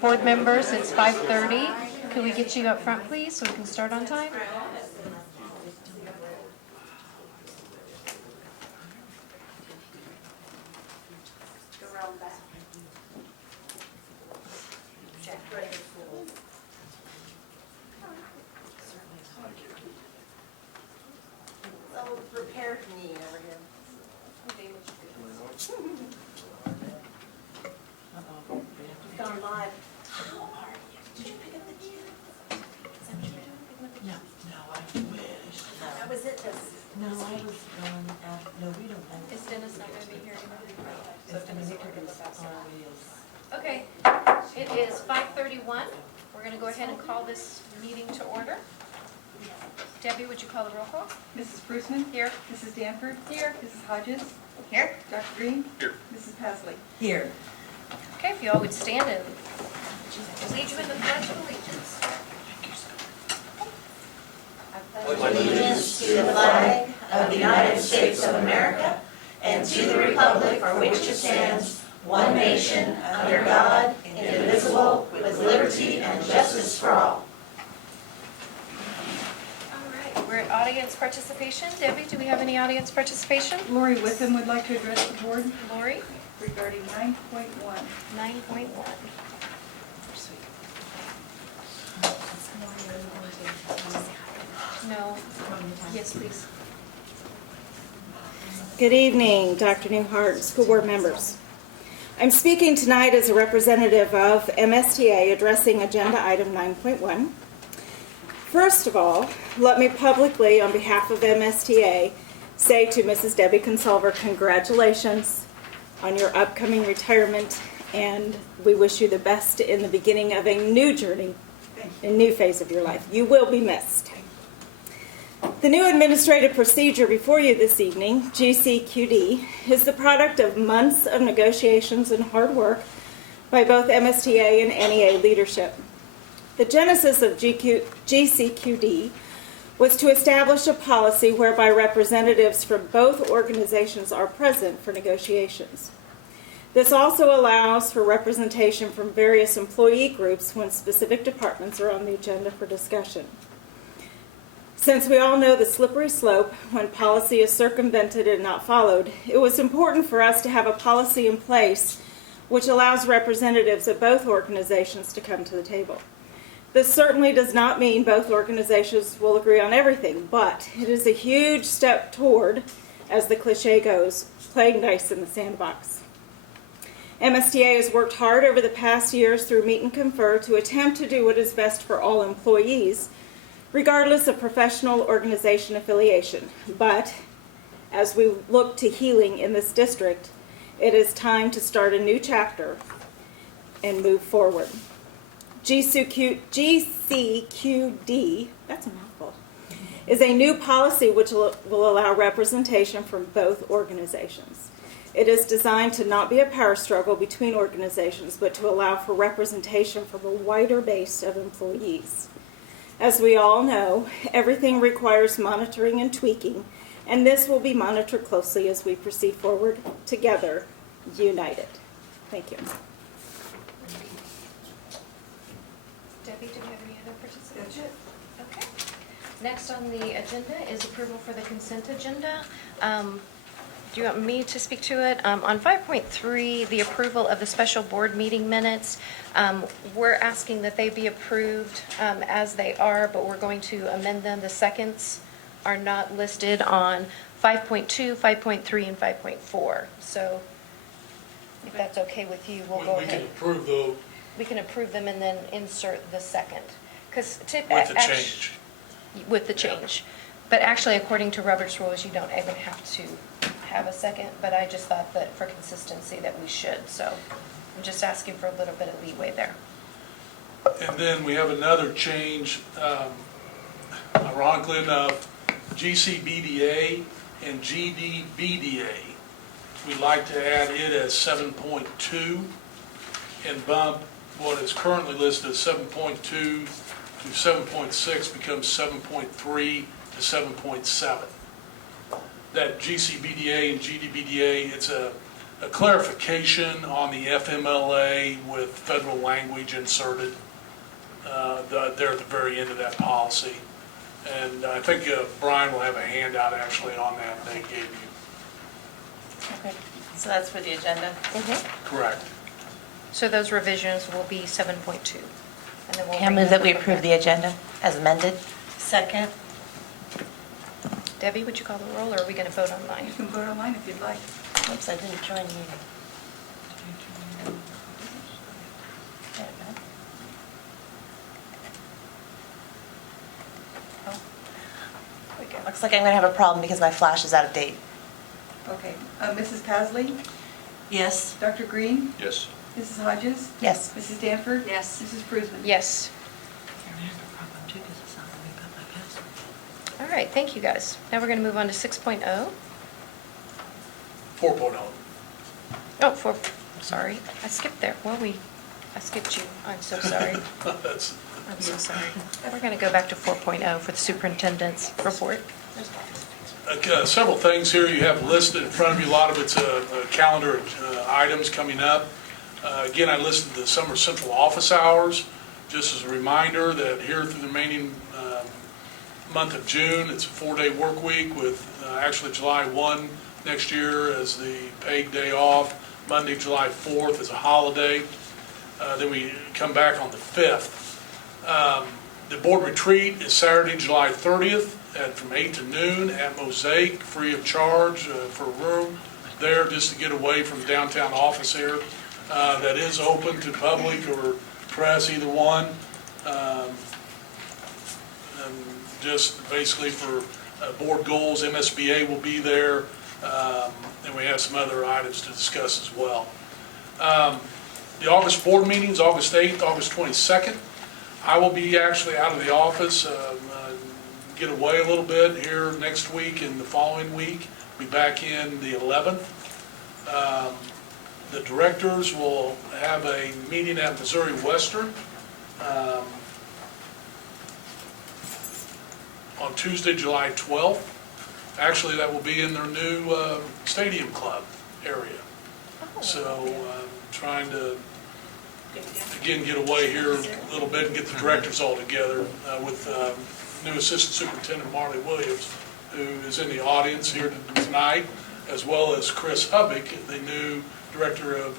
Board members, it's 5:30. Could we get you up front, please, so we can start on time? Prepared me over here. We've gone live. How are you? Did you pick up the kid? Is that what you were doing? Picking up the kid? No, I wish. That was it. No, I was going out, no, we don't know. Is Dennis not going to be here anymore? It's Dominic is on wheels. Okay, it is 5:31. We're going to go ahead and call this meeting to order. Debbie, would you call the roll call? Mrs. Bruceman? Here. Mrs. Danford? Here. Mrs. Hodges? Here. Dr. Green? Here. Mrs. Pasley? Here. Okay, if you all would stand and lead you in the Pledge of Allegiance. Allegiance to the flag of the United States of America and to the republic for which it stands, one nation, under God, indivisible, with liberty and justice for all. All right, we're at audience participation. Debbie, do we have any audience participation? Lori Witham would like to address the board Lori? regarding 9.1. 9.1. No. Yes, please. Good evening, Dr. Newhart, school board members. I'm speaking tonight as a representative of MSTA addressing agenda item 9.1. First of all, let me publicly, on behalf of MSTA, say to Mrs. Debbie Consolver, congratulations on your upcoming retirement, and we wish you the best in the beginning of a new journey, a new phase of your life. You will be missed. The new administrative procedure before you this evening, GCQD, is the product of months of negotiations and hard work by both MSTA and NEA leadership. The genesis of GCQD was to establish a policy whereby representatives from both organizations are present for negotiations. This also allows for representation from various employee groups when specific departments are on the agenda for discussion. Since we all know the slippery slope when policy is circumvented and not followed, it was important for us to have a policy in place which allows representatives of both organizations to come to the table. This certainly does not mean both organizations will agree on everything, but it is a huge step toward, as the cliche goes, playing nice in the sandbox. MSTA has worked hard over the past years through Meet and Confer to attempt to do what is best for all employees, regardless of professional organization affiliation. But as we look to healing in this district, it is time to start a new chapter and move forward. GCQD, that's a mouthful, is a new policy which will allow representation from both organizations. It is designed to not be a power struggle between organizations, but to allow for representation from a wider base of employees. As we all know, everything requires monitoring and tweaking, and this will be monitored closely as we proceed forward together, united. Thank you. Debbie, do we have any other participation? Okay. Next on the agenda is approval for the consent agenda. Do you want me to speak to it? On 5.3, the approval of the special board meeting minutes, we're asking that they be approved as they are, but we're going to amend them. The seconds are not listed on 5.2, 5.3, and 5.4. So if that's okay with you, we'll go ahead. We can approve those We can approve them and then insert the second. Because with the change. With the change. But actually, according to Robert's rules, you don't even have to have a second, but I just thought that for consistency that we should. So I'm just asking for a little bit of leeway there. And then we have another change, ironically enough, GCBDA and GDBDA. We'd like to add it as 7.2 and bump what is currently listed as 7.2 to 7.6 becomes 7.3 to 7.7. That GCBDA and GDBDA, it's a a clarification on the FMLA with federal language inserted there at the very end of that policy. And I think Brian will have a handout actually on that they gave you. Okay, so that's for the agenda. Correct. So those revisions will be 7.2. And then we'll Can I bring move that we up approve the agenda as amended? Second. Debbie, would you call the roll, or are we going to vote online? You can vote online if you'd like. Oops, I didn't join you. There we go. Oh, We go. looks like I'm going to have a problem because my flash is out of date. Okay, Mrs. Pasley? Yes. Dr. Green? Yes. Mrs. Hodges? Yes. Mrs. Danford? Yes. Mrs. Prusman? Yes. All right, thank you, guys. Now we're going to move on to 6.0. 4.0. Oh, sorry, I skipped there. Well, I skipped you. I'm so sorry. That's, I'm so sorry. We're going to go back to 4.0 for the superintendent's report. several things here you have listed in front of you. A lot of it's calendar items coming up. Again, I listed the summer central office hours, just as a reminder that here through the remaining month of June, it's a 4-day work week with actually July 1 next year as the paid day off. Monday, July 4th is a holiday. Then we come back on the 5th. The board retreat is Saturday, July 30th from 8 to noon at Mosaic, free of charge for a room there just to get away from the downtown office here. That is open to public or press, either one. And just basically for board goals, MSBA will be there, and we have some other items to discuss as well. The August board meetings, August 8th, August 22nd. I will be actually out of the office, get away a little bit here next week and the following week. Be back in the 11th. The directors will have a meeting at Missouri Western on Tuesday, July 12th. Actually, that will be in their new stadium club area. So trying to, again, get away here a little bit and get the directors all together with new Assistant Superintendent Marley Williams, who is in the audience here tonight, as well as Chris Hubbick, the new Director of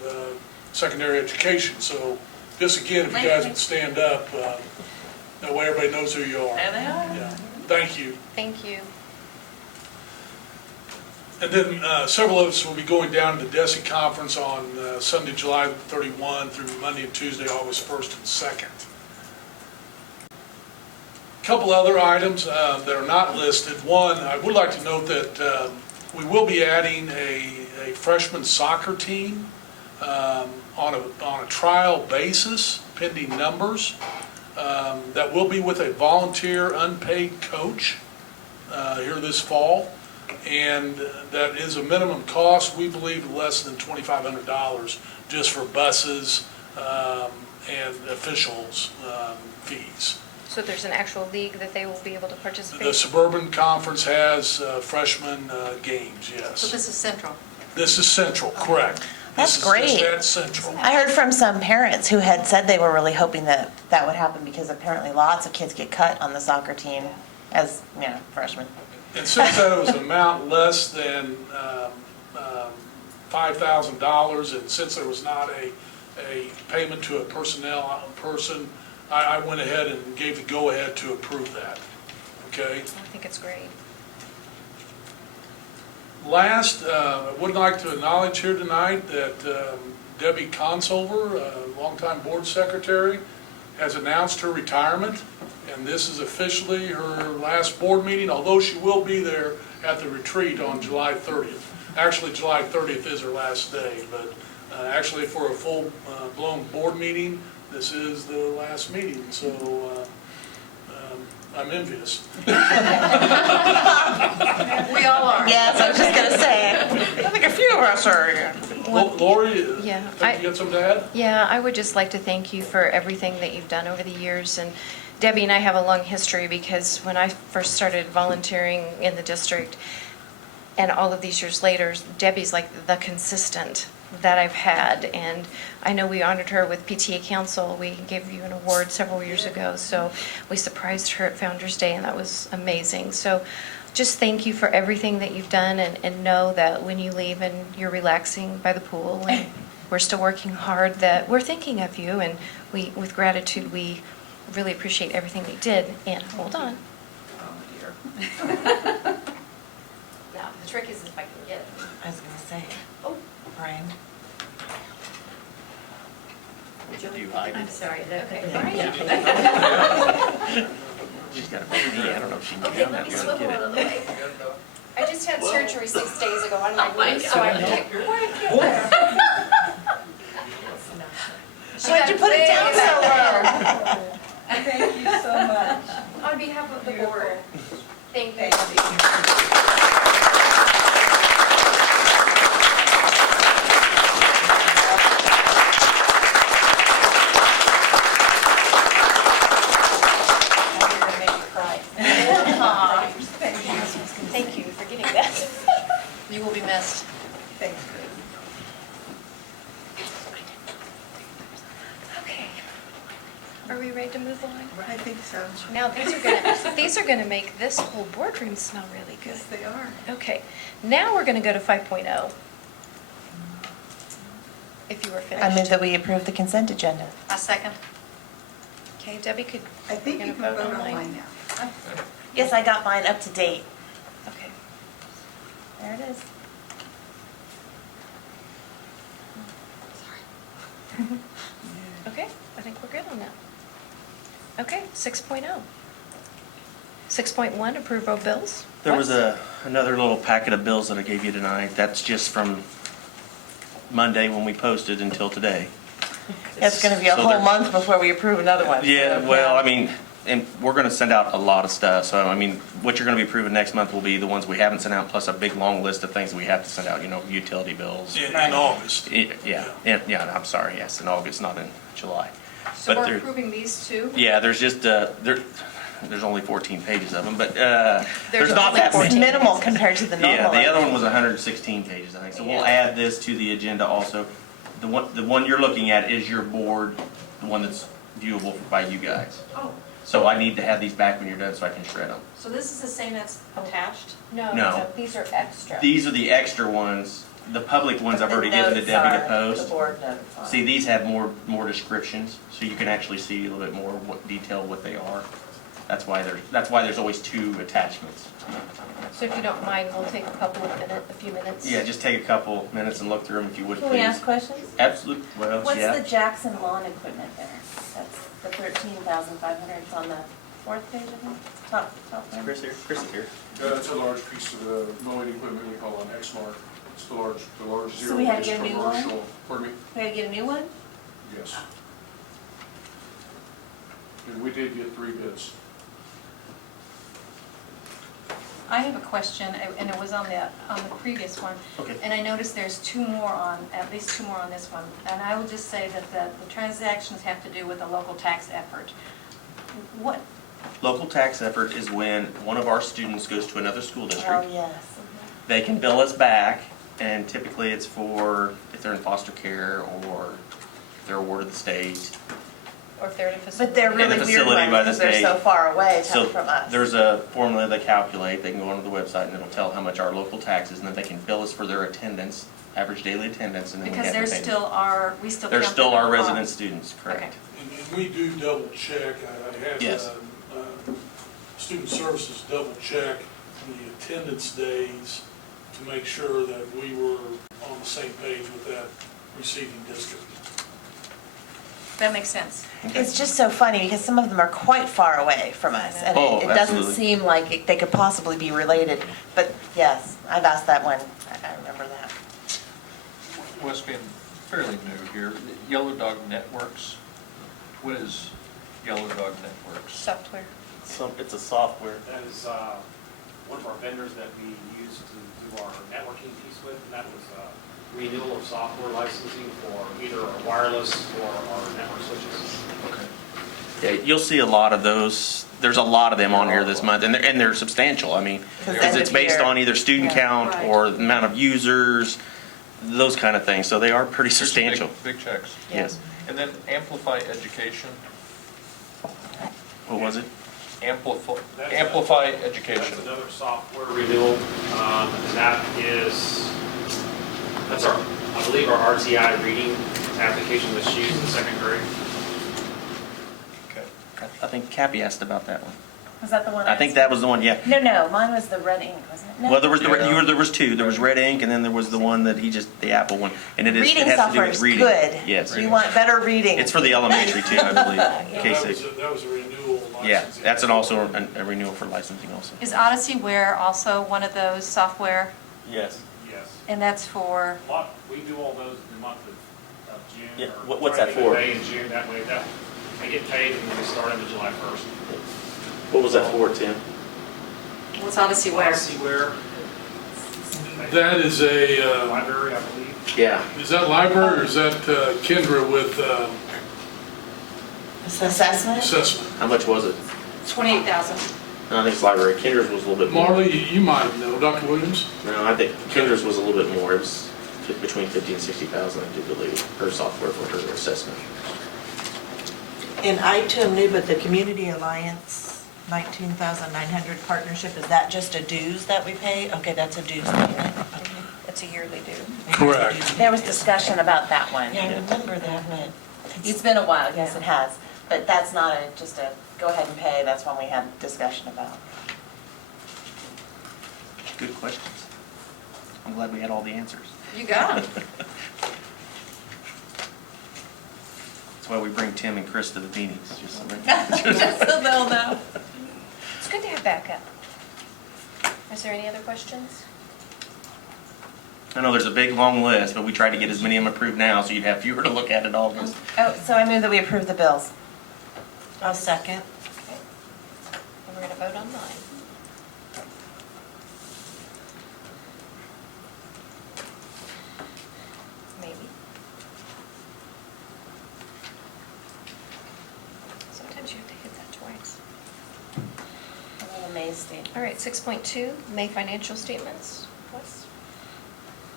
Secondary Education. So just again, if you guys would stand up, that way everybody knows who you are. There they are. Yeah. Thank you. Thank you. And then several of us will be going down to the DESE conference on Sunday, July 31 through Monday and Tuesday, August 1st and 2nd. A couple other items that are not listed. One, I would like to note that we will be adding a freshman soccer team on a trial basis, pending numbers. That will be with a volunteer unpaid coach here this fall. And that is a minimum cost, we believe, less than $2,500 just for buses and officials' fees. So there's an actual league that they will be able to participate? The Suburban Conference has freshman games, yes. So this is central? This is Central, correct. That's This great. is just at Central. I heard from some parents who had said they were really hoping that that would happen because apparently lots of kids get cut on the soccer team as, freshmen. And since that was an amount less than $5,000, and since there was not a payment to a personnel person, I went ahead and gave the go-ahead to approve that, okay? I think it's great. Last, I would like to acknowledge here tonight that Debbie Consolver, longtime board secretary, has announced her retirement, and this is officially her last board meeting, although she will be there at the retreat on July 30th. Actually, July 30th is her last day, but actually for a full-blown board meeting, this is the last meeting, so I'm envious. We all are. Yes, I was just going to say, I think a few of us are. Lori, Yeah, think you got something to add? Yeah, I would just like to thank you for everything that you've done over the years. And Debbie and I have a long history because when I first started volunteering in the district, And all of these years later, Debbie's like the consistent that I've had. And I know we honored her with PTA Council. We gave you an award several years ago. So we surprised her at Founder's Day, and that was amazing. So just thank you for everything that you've done, and know that when you leave and you're relaxing by the pool and we're still working hard, that we're thinking of you, and we, with gratitude, we really appreciate everything that you did. And hold on. Oh, dear. Now, the trick is if I can get it. I was gonna say, Oh, Brian. I'm sorry. Okay, Yeah. Brian. She's got a baby. I don't know if she can Okay, get let me that. swivel out of the way. I just had surgery 6 days ago on my knee, so I can't quite get there. Why'd you put it down so low? Thank you so much. On behalf of the board, thank you. You're gonna make me cry. Aw. Thank you for getting that. You will be missed. Thanks, Okay. Are we ready to move on? I think so. Now, these are gonna make this whole boardroom smell really good. Yes, they are. Okay, now we're gonna go to 5.0. If you were finished. I move that we approve the consent agenda. A second. Okay, Debbie, could, I think we're you gonna can vote online? online now. Yes, I got mine up to date. Okay. There it is. Okay, I think we're good on that. Okay, 6.0. 6.1, approve of bills. There was another little packet of bills that I gave you tonight. That's just from Monday when we posted until today. It's gonna be a So whole there- month before we approve another one. Yeah, so, well, I mean, and we're gonna send out a lot of stuff, so I mean, what you're gonna be approving next month will be the ones we haven't sent out, plus a big long list of things that we have to send out, you know, utility bills. In August. Yeah, I'm sorry, yes, in August, not in July. So But we're there- approving these two? Yeah, there's just, there's only 14 pages of them, but there's not only that That's many. minimal compared to the normal. Yeah, the other one was 116 pages, I think, so we'll add this to the agenda also. The one you're looking at is your board, the one that's viewable by you guys. Oh, So I need to have these back when you're done so I can shred them. so this is the same that's attached? No. These are extra. These are the extra ones, the public ones I've already given to Debbie to post. The board notes are. See, these have more descriptions, so you can actually see a little bit more what detail what they are. That's why there's always two attachments. So if you don't mind, we'll take a few minutes. Yeah, just take a couple minutes and look through them if you would, Can we ask please. questions? Absolutely, well, What's yeah. the Jackson lawn equipment there? That's the 13,500, it's on the fourth page, I think, top one. Chris here, Chris is here. It's a large piece of mowing equipment we call an X-Mark. It's the large So zero we had to base get a new one? commercial. Pardon me? We gotta get a new one? Yes. And we did get 3 bids. I have a question, and it was on the previous one. Okay. And I noticed there's at least two more on this one. And I will just say that the transactions have to do with a local tax effort. What, Local tax effort is when one of our students goes to another school district. Oh, yes. They can bill us back, and typically it's for if they're in foster care or if they're awarded the state. Or if they're in a facility. But they're In a really weird facility ones by the because they're state. so far away So from us. there's a formula they calculate, they can go onto the website and it'll tell how much our local tax is, and then they can bill us for their attendance, average daily attendance, and then we because have to they're pay them. still our, we still count They're still them our as resident costs. students, correct. And we do double check, I have Yes. student services double check the attendance days to make sure that we were on the same page with that receiving district. That makes sense. It's just so funny because some of them are quite far away from us. And Oh, it doesn't absolutely. seem like they could possibly be related. But yes, I've asked that one. I remember that. What's been fairly new here, Yellow Dog Networks. What is Yellow Dog Networks? Software. It's a software. That is one of our vendors that we use to do our networking piece with, and that was renewal of software licensing for either our wireless or our network switches. Okay. Yeah, you'll see a lot of those. There's a lot of them on here this month, and they're substantial. I mean, because it's based on either student count Right. or the amount of users, those kind of things. So they are pretty There's some substantial. Big checks. Yes. And then Amplify Education, What was it? Amplify Education. That's another software renewal, and that's our, I believe our RTI reading application that's used in second grade. Okay. I think Cappy asked about that one. Was that the one? I think that was the one. Yeah. No, mine was the red ink, wasn't it? No. Well, there was Yeah. there was two. There was Red Ink, and then there was the one that the Apple one, and it Reading has to do software with is reading. good. Yes. We want better reading. It's for the elementary too, I believe. That K6. was a renewal Yeah, licensing. that's also a renewal for licensing also. Is Odyssey Ware also one of those software? Yes. Yes. And that's for, We do all those in the month of June. Yeah, or what's that Friday, for? May and June, that way, they get paid and then we start on July 1st. What was that for, Tim? what's Odyssey Ware? Ware. That is a, Library, I believe. Yeah. is that library or is that Kendra with Assessment? assessment? How much was it? 28,000. No, I think it's library. Kendra's was a little bit more. Marley, you might know, Dr. Williams? No, I think Kendra's was a little bit more. It was between 50 and 60,000, I do believe, her software for her assessment. And item new, but the Community Alliance 19,900 partnership, is that just a dues that we pay? Okay, that's a dues payment. It's a yearly due. Correct. There was discussion about that one. Yeah, I remember that, but It's been a while, yes, it has. But that's not just a go ahead and pay, that's one we had discussion about. Good questions. I'm glad we had all the answers. You got them. That's why we bring Tim and Chris to the meetings, just so they So they'll know. It's good to have backup. Is there any other questions? I know there's a big, long list, but we tried to get as many of them approved now, so you'd have fewer to look at in August. Oh, so I move that we approve the bills. I'll second. Okay. And we're going to vote online. Maybe. Sometimes you have to hit that twice. I'm amazed. All right, 6.2, May financial statements. Wes?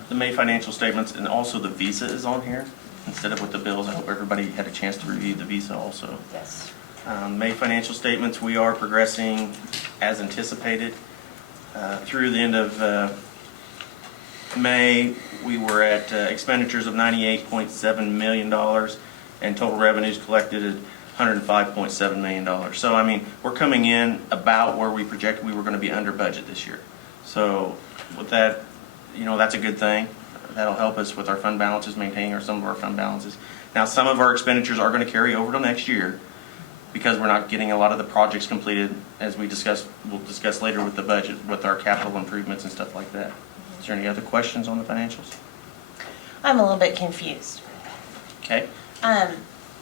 The May financial statements, and also the Visa is on here, instead of with the bills. I hope everybody had a chance to review the Visa also. Yes. May financial statements, we are progressing as anticipated. Through the end of May, we were at expenditures of $98.7 million and total revenues collected at $105.7 million. So, I mean, we're coming in about where we projected we were going to be under budget this year. So with that, you know, that's a good thing. That'll help us with our fund balances, maintaining some of our fund balances. Now, some of our expenditures are going to carry over to next year because we're not getting a lot of the projects completed, as we'll discuss later with the budget, with our capital improvements and stuff like that. Is there any other questions on the financials? I'm a little bit confused. Okay.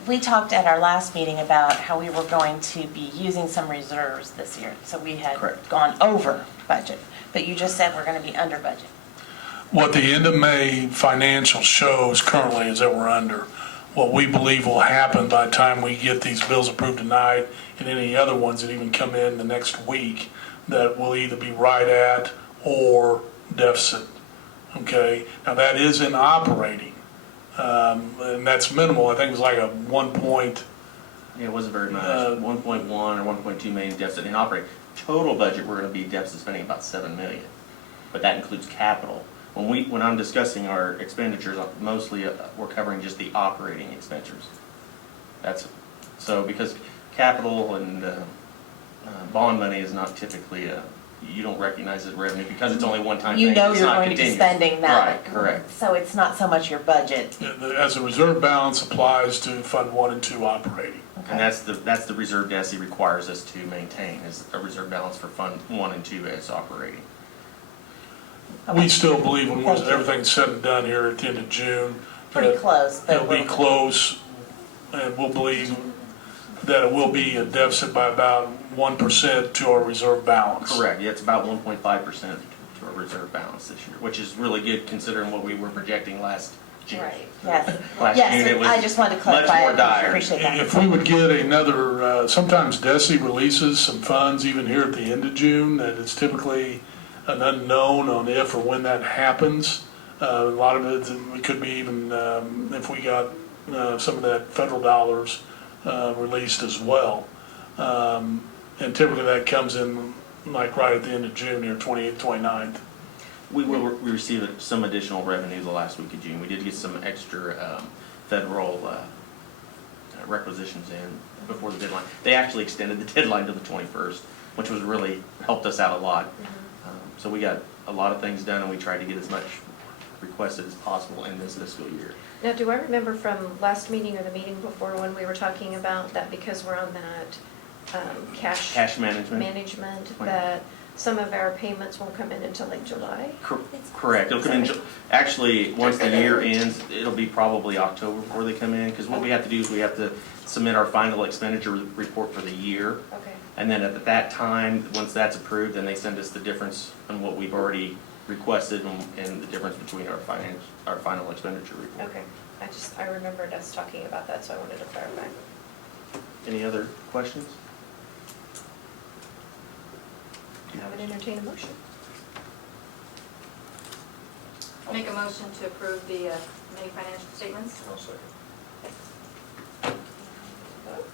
We talked at our last meeting about how we were going to be using some reserves this year. So we had Correct. gone over budget, but you just said we're going to be under budget. What the end of May financial shows currently is that we're under. What we believe will happen by the time we get these bills approved tonight and any other ones that even come in the next week, that will either be right at or deficit. Okay, now that is in operating, and that's minimal. I think it was like a 1 point. Yeah, it wasn't very much. 1.1 or 1.2 million deficit in operating. Total budget, we're going to be deficit spending about $7 million, but that includes capital. When I'm discussing our expenditures, mostly we're covering just the operating expenditures. So because capital and bond money is not typically you don't recognize as revenue because it's only one time thing. You know It's you're not going to be continuous. spending that. Right, correct. So it's not so much your budget. As a reserve balance applies to Fund 1 and 2 operating. And that's the reserve DESI requires us to maintain, is a reserve balance for Fund 1 and 2 as operating. We still believe when Thank you. everything's said and done here at the end of June, Pretty that close. But it'll be close, and we'll believe that it will be a deficit by about 1% to our reserve balance. Correct, yeah, it's about 1.5% to our reserve balance this year, which is really good considering what we were projecting last June. Right. Yes. Last Yes, June, it was I just wanted to much clarify. more I dire. appreciate that. If we would get another, sometimes DESI releases some funds even here at the end of June, that it's typically an unknown on if or when that happens. A lot of it could be even if we got some of that federal dollars released as well. And typically that comes in like right at the end of June, here, 28th, 29th. We received some additional revenue the last week of June. We did get some extra federal requisitions in before the deadline. They actually extended the deadline to the 21st, which was really helped us out a lot. So we got a lot of things done, and we tried to get as much requested as possible in this fiscal year. Now, do I remember from last meeting or the meeting before when we were talking about that because we're on that Cash management. that some of our payments won't come in until like July? Correct. It'll come in, actually, once the year ends, it'll be probably October before they come in, because what we have to do is we have to submit our final expenditure report for the year. Okay. And then at that time, once that's approved, then they send us the difference in what we've already requested and the difference between our final expenditure report. Okay. I remembered us talking about that, so I wanted to clarify. Any other questions? I would entertain a motion. Make a motion to approve the May financial statements. I'll second. Vote.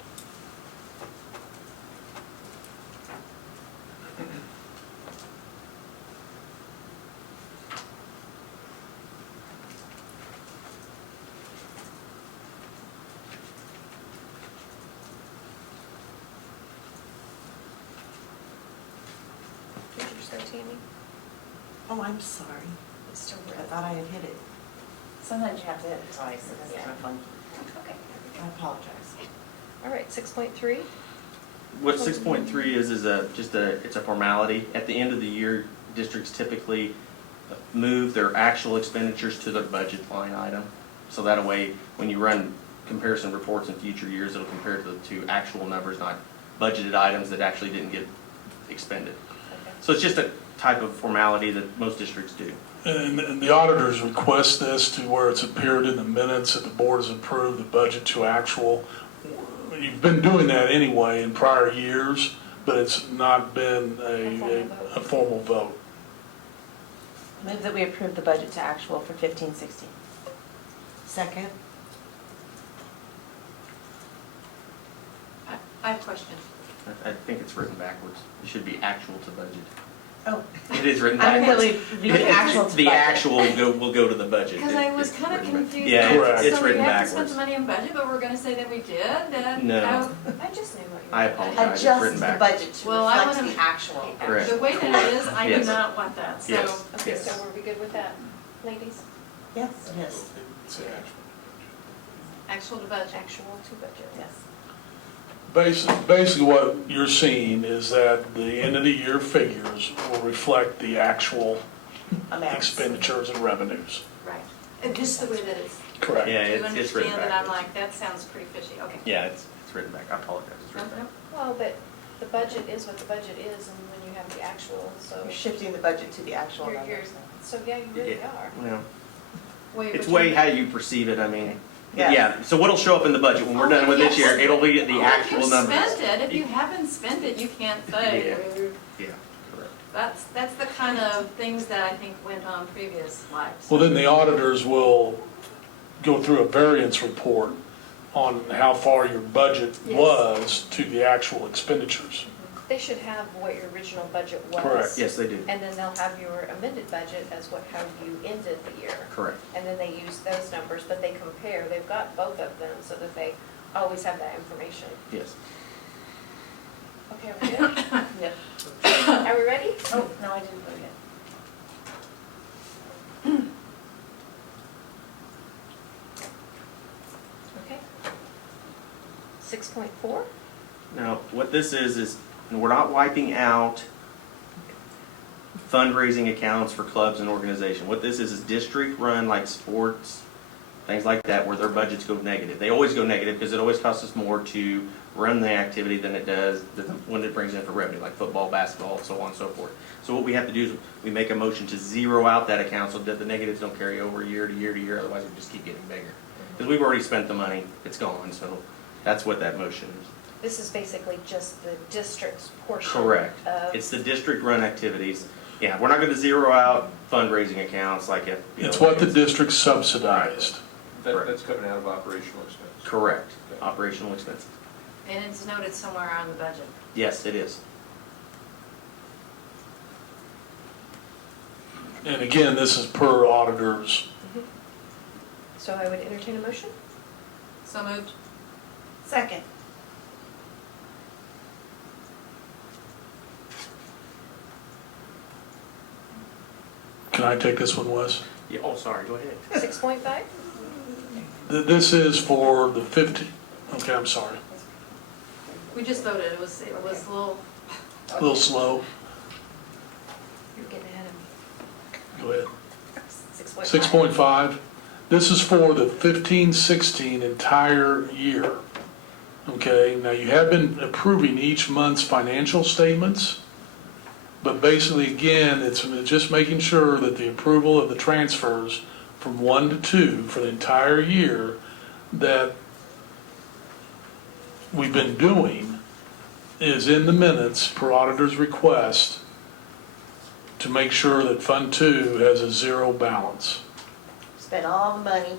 Did you say, Tammy? Oh, I'm sorry. It's still I red. thought I had hit it. Sometimes you have to hit it twice, and it's kind of fun. Okay. I apologize. All right, 6.3. What 6.3 is it's a formality. At the end of the year, districts typically move their actual expenditures to their budget line item. So that way, when you run comparison reports in future years, it'll compare to actual numbers, not budgeted items that actually didn't get expended. Okay. So it's just a type of formality that most districts do. And the auditors request this to where it's appeared in the minutes that the board has approved the budget to actual. You've been doing that anyway in prior years, but it's not been a formal vote. Move that we approve the budget to actual for 15-16. Second? I have a question. I think it's written backwards. It should be actual to budget. Oh, It is written I'm backwards. really reading actual to The budget. actual will go to the budget. Because I was kind of confused. Yeah, Correct. it's So written we have to spend backwards. the money in budget, but we're going to say that we did, then? No. I just knew what you were. I apologize. It's Adjust written the backwards. budget to Well, I reflect wanna- the actual. Correct. The way that it is, I do Yes. not want that, so. Yes. Okay, Yes. so were we good with that, ladies? Yes. Yes. It's the actual. Actual to budget. Actual to budget. Yes. Basically what you're seeing is that the end of the year figures will reflect the actual Amounts. expenditures and revenues. Right. And just the way that it's, Correct. Yeah, do you it's written understand that I'm backwards. like, that sounds pretty fishy, okay. Yeah, it's written back. I apologize. It's written back. Well, but the budget is what the budget is, and when you have the actual, so. You're shifting the budget to the actual You're- numbers. So, yeah, you really Yeah. are. Well, Wait, it's but way you- how you perceive it. I mean, Yes. yeah. So what'll show up in the budget when we're Oh, done with this yes. year? It'll be the Oh, actual numbers. If you spent it, if you haven't spent it, you can't say. Yeah, correct. That's the kind of things that I think went on previous lives. Well, then the auditors will go through a variance report on how far your budget Yes. was to the actual expenditures. They should have what your original budget was. Correct. Yes, they do. And then they'll have your amended budget as how you ended the year. Correct. And then they use those numbers, but they compare, they've got both of them so that they always have that information. Yes. Okay, are we good? Yep. Are we ready? Oh, no, I didn't vote yet. Okay. 6.4? Now, what this is we're not wiping out fundraising accounts for clubs and organizations. What this is district-run, like sports, things like that, where their budgets go negative. They always go negative because it always costs us more to run the activity than it does when it brings in for revenue, like football, basketball, so on and so forth. So what we have to do is we make a motion to zero out that account so that the negatives don't carry over year to year to year, otherwise we just keep getting bigger. Because we've already spent the money, it's gone, so that's what that motion is. This is basically just the district's portion. Correct. Of. It's the district-run activities. Yeah, we're not going to zero out fundraising accounts like if. It's what the district subsidized. That's coming out of operational expense. Correct. Operational expenses. And it's noted somewhere on the budget. Yes, it is. And again, this is per auditors. So I would entertain a motion? So moved. Second. Can I take this one, Wes? Yeah, oh, sorry, go ahead. 6.5? This is for the 50, okay, I'm sorry, We just voted, it was a little. a little slow. You're getting ahead of me. Go ahead. 6.5. 6.5, this is for the 15-16 entire year. Okay, now you have been approving each month's financial statements, but basically, again, it's just making sure that the approval of the transfers from 1 to 2 for the entire year that we've been doing is in the minutes per auditor's request to make sure that Fund 2 has a zero balance. Spent all the money.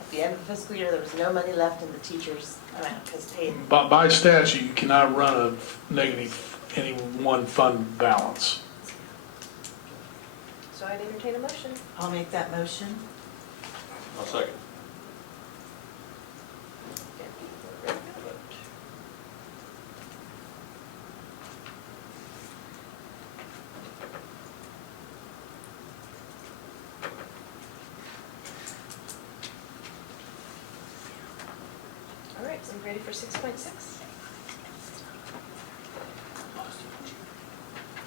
At the end of the fiscal year, there was no money left in the teachers' amount because paid. By statute, you cannot run a negative any one fund balance. So I'd entertain a motion. I'll make that motion. I'll second. All right, so I'm ready for 6.6.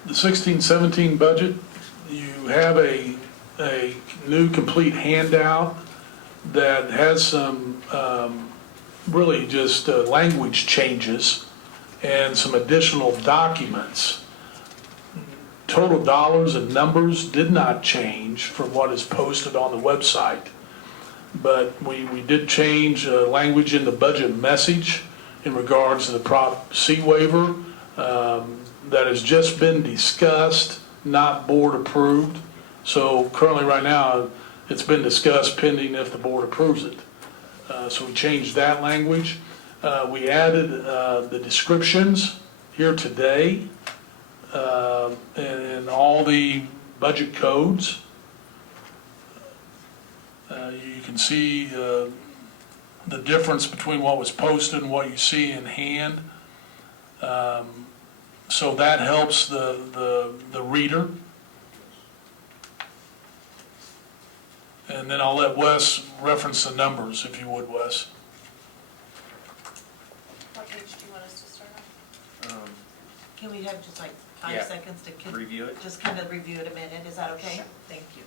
The 16-17 budget, you have a new complete handout that has some really just language changes and some additional documents. Total dollars and numbers did not change from what is posted on the website, but we did change language in the budget message in regards to the Prop C waiver. That has just been discussed, not board approved. So currently right now, it's been discussed pending if the board approves it. So we changed that language. We added the descriptions here today and all the budget codes. You can see the difference between what was posted and what you see in hand. So that helps the reader. And then I'll let Wes reference the numbers, if you would, Wes. What page do you want us to start on? Can we have just like Yeah. 5 seconds to Review it. just kind of review it a minute? Is that okay? Thank you.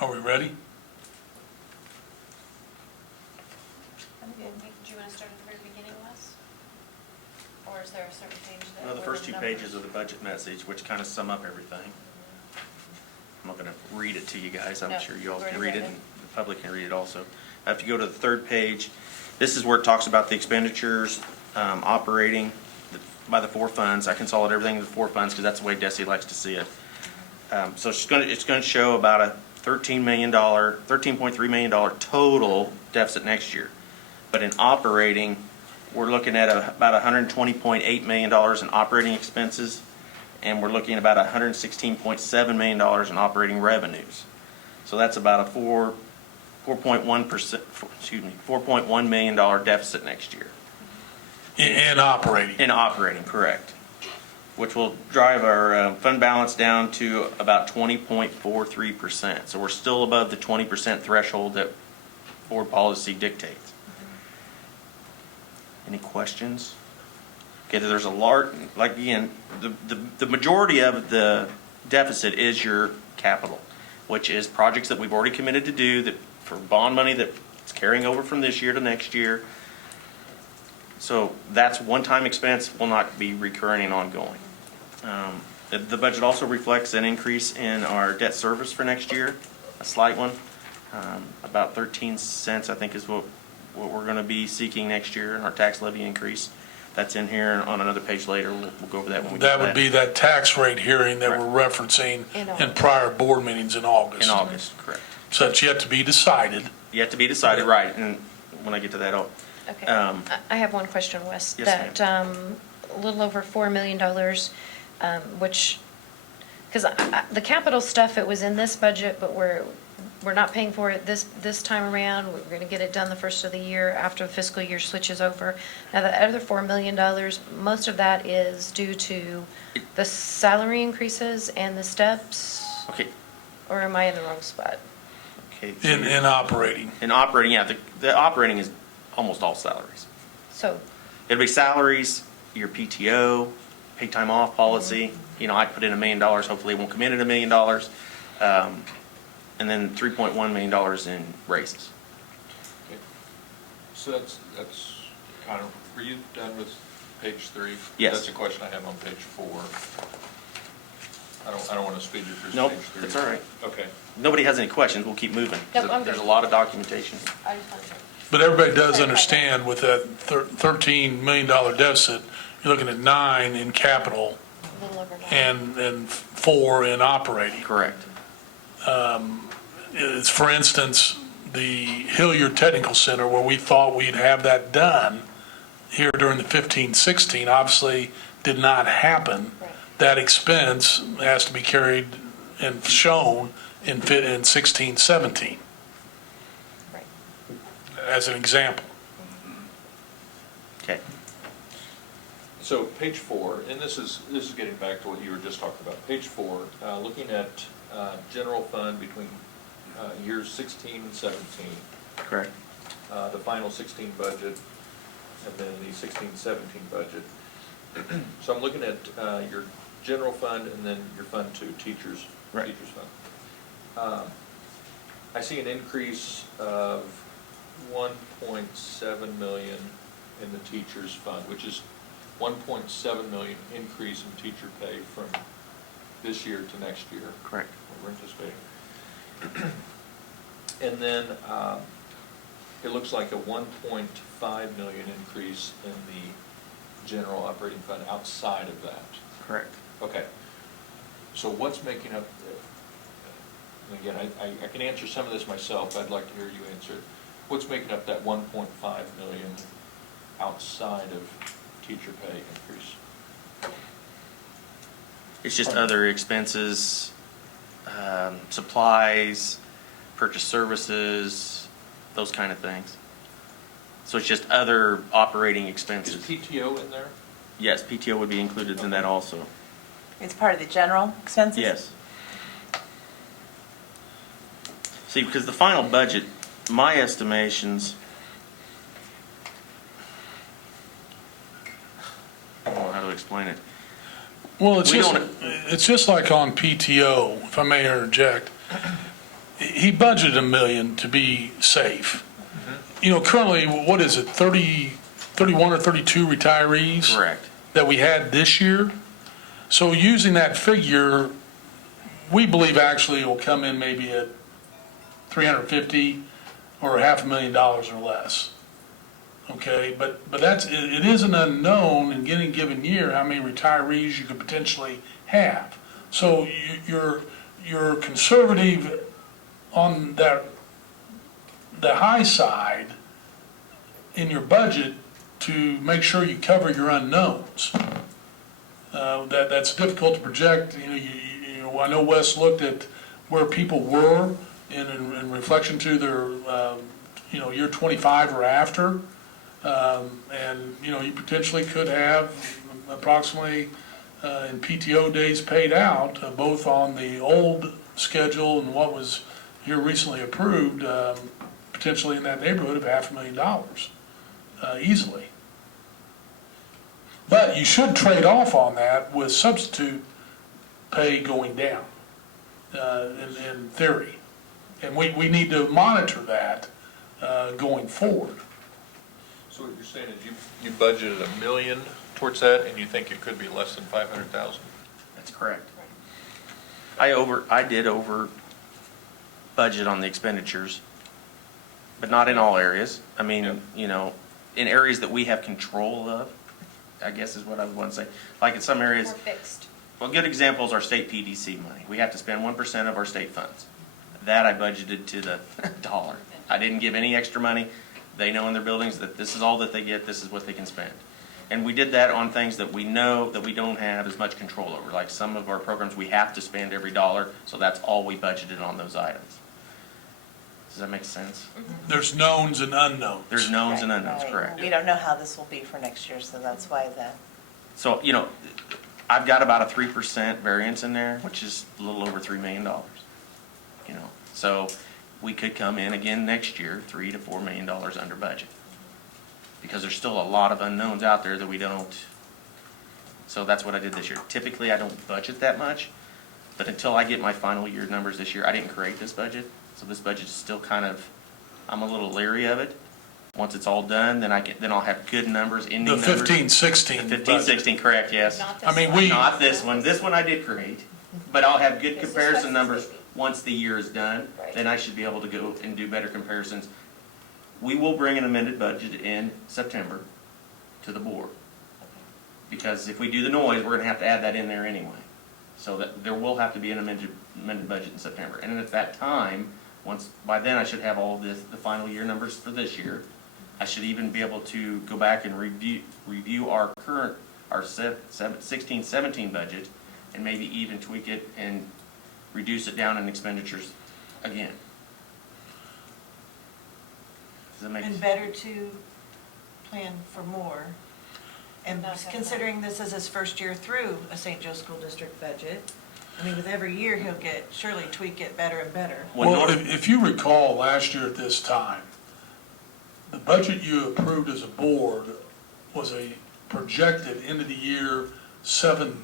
Are we ready? Do you want to start at the very beginning, Wes? Or is there a certain page that? Well, the where first two numbers- pages of the budget message, which kind of sum up everything. I'm not going to read it to you guys. I'm No, sure you all you've can already read it, read and the public can read it also. If you go to the third page, this is where it talks about the expenditures, operating by the four funds. I consolidate everything in the four funds because that's the way Desi likes to see it. So it's going to show about a $13.3 million total deficit next year. But in operating, we're looking at about $120.8 million in operating expenses, and we're looking at about $116.7 million in operating revenues. So that's about a 4.1 million dollar deficit next year. In operating. In operating, correct. Which will drive our fund balance down to about 20.43%. So we're still above the 20% threshold that board policy dictates. Any questions? Okay, there's a large, like again, the majority of the deficit is your capital, which is projects that we've already committed to do that for bond money that's carrying over from this year to next year. So that's one-time expense, will not be recurring and ongoing. The budget also reflects an increase in our debt service for next year, a slight one, about 13 cents, I think is what we're going to be seeking next year, our tax levy increase. That's in here on another page later. We'll go over that when we get to that. That would be that tax rate hearing that we're referencing in prior board meetings in August. In August, correct. So it's yet to be decided. Yet to be decided, right, and when I get to that, Okay. I have one question, Wes. Yes, That a little over $4 million, which, because the capital stuff, it was in this budget, but we're not paying for it this time around. We're going to get it done the first of the year after the fiscal year switches over. Now, the other $4 million, most of that is due to the salary increases and the steps? Okay. Or am I in the wrong spot? Okay. In operating. In operating, yeah, the operating is almost all salaries. So, It'll be salaries, your PTO, paid time off policy. You know, I put in $1 million, hopefully it won't come in at $1 million. And then $3.1 million in raises. Okay. So that's kind of, were you done with page 3? Yes. That's a question I have on page 4. I don't want to speed you through Nope, page 3. that's all right. Okay. Nobody has any questions, we'll keep moving. Nope, I'm There's good. a lot of documentation. I just wanted to. But everybody does understand with that $13 million deficit, you're looking at 9 in capital A little over 9. and 4 in operating. Correct. It's, for instance, the Hilliard Technical Center, where we thought we'd have that done here during the 15-16, obviously did not happen. Right. That expense has to be carried and shown in 16-17, Right. as an example. Okay. So page 4, and this is getting back to what you were just talking about. Page 4, looking at general fund between years 16 and 17. Correct. The final 16 budget, and then the 16-17 budget. So I'm looking at your general fund and then your fund 2, teachers, Right. teachers fund. I see an increase of 1.7 million in the teachers fund, which is 1.7 million increase in teacher pay from this year to next year. Correct. What we're anticipating. And then it looks like a 1.5 million increase in the general operating fund outside of that. Correct. Okay. So what's making up, and again, I can answer some of this myself, I'd like to hear you answer it. What's making up that 1.5 million outside of teacher pay increase? It's just other expenses, supplies, purchase services, those kind of things. So it's just other operating Is expenses. PTO in there? Yes, PTO would be included in that also. It's part of the general expenses? Yes. See, because the final budget, my estimations, I don't know how to explain it. Well, it's We just, don't- it's just like on PTO, if I may interject. he budgeted $1 million to be safe. You know, currently, what is it, 31 or 32 retirees? Correct. That we had this year? So using that figure, we believe actually it will come in maybe at 350 or $500,000 or less. Okay, but it is an unknown in any given year how many retirees you could potentially have. So you're conservative on the high side in your budget to make sure you cover your unknowns. That's difficult to project. You know, I know Wes looked at where people were in reflection to their year 25 or after. And, you know, you potentially could have approximately in PTO days paid out, both on the old schedule and what was here recently approved, potentially in that neighborhood of $500,000, easily. But you should trade off on that with substitute pay going down, in theory. And we need to monitor that going forward. So what you're saying is you budgeted $1 million towards that, and you think it could be less than 500,000? That's correct. I did over budget on the expenditures, but not in all areas. I mean, Yep. you know, in areas that we have control of, I guess is what I would want to say. Like in some areas, More fixed. well, good examples are state PDC money. We have to spend 1% of our state funds. That I budgeted to the dollar. I didn't give any extra money. They know in their buildings that this is all that they get, this is what they can spend. And we did that on things that we know that we don't have as much control over. Like some of our programs, we have to spend every dollar, so that's all we budgeted on those items. Does that make sense? There's knowns and unknowns. There's knowns and unknowns, Right. correct. We don't know how this will be for next year, so that's why the, So, you know, I've got about a 3% variance in there, which is a little over $3 million. You know, so we could come in again next year, $3 to $4 million under budget. Because there's still a lot of unknowns out there that we don't, so that's what I did this year. Typically, I don't budget that much, but until I get my final year numbers this year, I didn't create this budget. So this budget is still kind of, I'm a little leery of it. Once it's all done, then I'll have good numbers, ending The numbers. 15-16. The 15-16, correct, yes. Not this I mean, one. Not this one. This one I did create, but I'll have good This is comparison Wes's numbers baby. once the year is done. Right. Then I should be able to go and do better comparisons. We will bring an amended budget in September to the board. Because if we do the noise, we're gonna have to add that in there anyway. So that there will have to be an amended budget in September. And at that time, by then I should have all the final year numbers for this year. I should even be able to go back and review our 16-17 budget and maybe even tweak it and reduce it down in expenditures again. Does that make sense? And better to plan for more. And Not have considering this is his first year through a St. Joe School District budget, I mean, with every year, he'll surely tweak it better and better. Well, if you recall, last year at this time, the budget you approved as a board was a projected end of the year 7%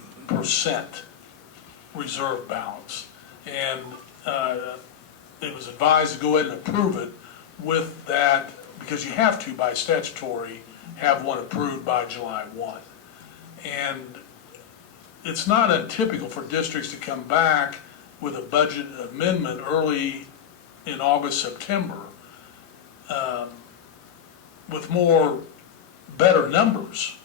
reserve balance. And it was advised to go ahead and approve it with that, because you have to by statutory have one approved by July 1. And it's not untypical for districts to come back with a budget amendment early in August, September, with better numbers.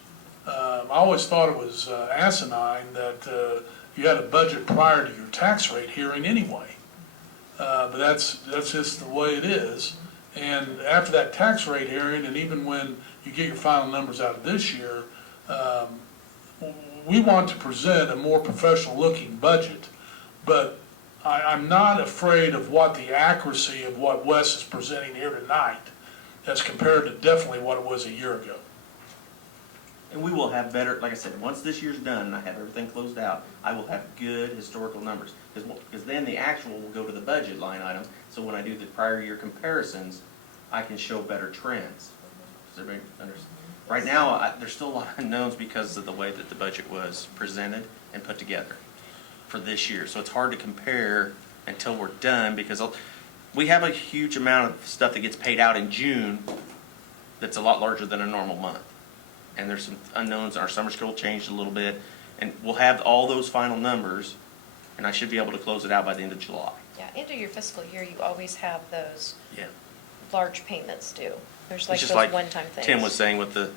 I always thought it was asinine that you had a budget prior to your tax rate hearing anyway. But that's just the way it is. And after that tax rate hearing, and even when you get your final numbers out of this year, we want to present a more professional looking budget. But I'm not afraid of what the accuracy of what Wes is presenting here tonight as compared to definitely what it was a year ago. And we will have better, like I said, once this year's done and I have everything closed out, I will have good historical numbers. Because then the actual will go to the budget line item, so when I do the prior year comparisons, I can show better trends. Does everybody understand? Right now, there's still a lot of unknowns because of the way that the budget was presented and put together for this year. So it's hard to compare until we're done, because we have a huge amount of stuff that gets paid out in June that's a lot larger than a normal month. And there's some unknowns. Our summer schedule changed a little bit, and we'll have all those final numbers, and I should be able to close it out by the end of July. Yeah, end of your fiscal year, you always have those Yeah. large payments due. There's It's like just those like one-time things. Tim was saying with the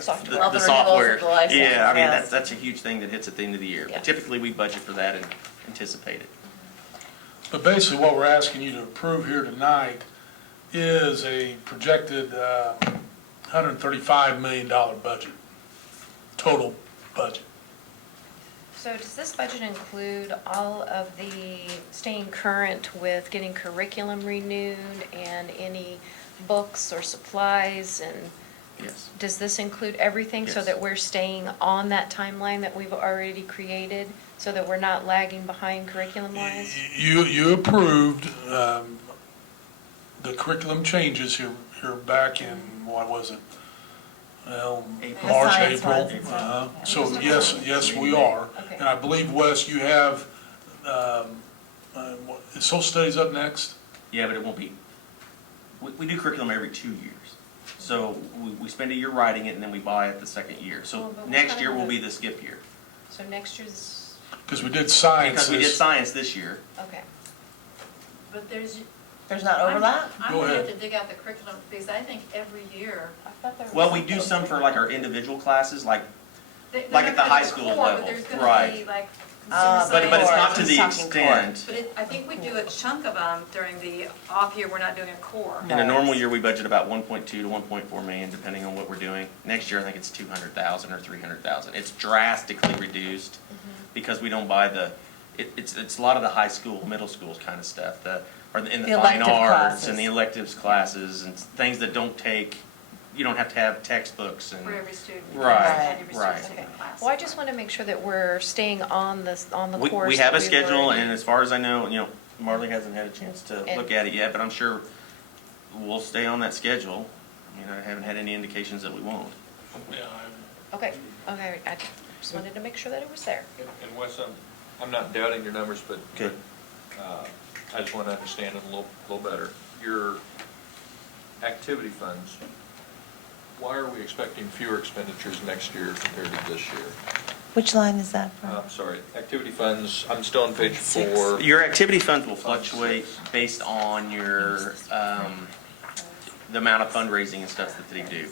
Software. All the the renewals software. of the license, Yeah, I mean, yes. that's a huge thing that hits at the end of the year. Yeah. But typically, we budget for that and anticipate it. But basically, what we're asking you to approve here tonight is a projected $135 million budget, total budget. So does this budget include all of the staying current with getting curriculum renewed and any books or supplies? And Yes. does this include everything so Yes. that we're staying on that timeline that we've already created so that we're not lagging behind curriculum-wise? You approved the curriculum changes here back in, what was it? Well, April. March, The science April. ones and stuff. So yes, we are. Okay. And I believe, Wes, you have, is social studies up next? Yeah, but it won't be, we do curriculum every 2 years. So we spend a year writing it, and then we buy it the second year. Well, So but what next kind year of will a- be the skip year. So next year's, Because we did science. Because we did this- science this year. okay. But there's. There's not overlap? I'm Go gonna have ahead. to dig out the curriculum, because I think every year. I thought there was Well, we do something- some for like our individual classes, like, they're Like not at the gonna high do school core, level, but there's gonna right. be like But consumer but it's science. not to He's the talking extent. But I think we do a chunk of them during the off year, we're not doing a core. In a normal year, we budget about 1.2 to 1.4 million, depending on what we're doing. Next year, I think it's 200,000 or 300,000. It's drastically reduced because we don't buy it's a lot of the high school, middle school kind of stuff, or in the The fine elective arts classes. and the electives classes and things that don't take, you don't have to have textbooks and. For every student. Right, And every right. student's in a class. Well, I just want to make sure that we're staying on the course. We have that a we've schedule, already- and as far as I know, Marley hasn't had a chance to And- look at it yet, but I'm sure we'll stay on that schedule. I haven't had any indications that we won't. Yeah, Okay, I just wanted to make sure that it was there. And Wes, I'm not doubting your numbers, but Okay. I just want to understand it a little better. Your activity funds, why are we expecting fewer expenditures next year compared to this year? Which line is that from? I'm sorry, activity funds, I'm still on page 6. 4. Your activity funds will fluctuate based on your, the amount of fundraising and stuff that they do.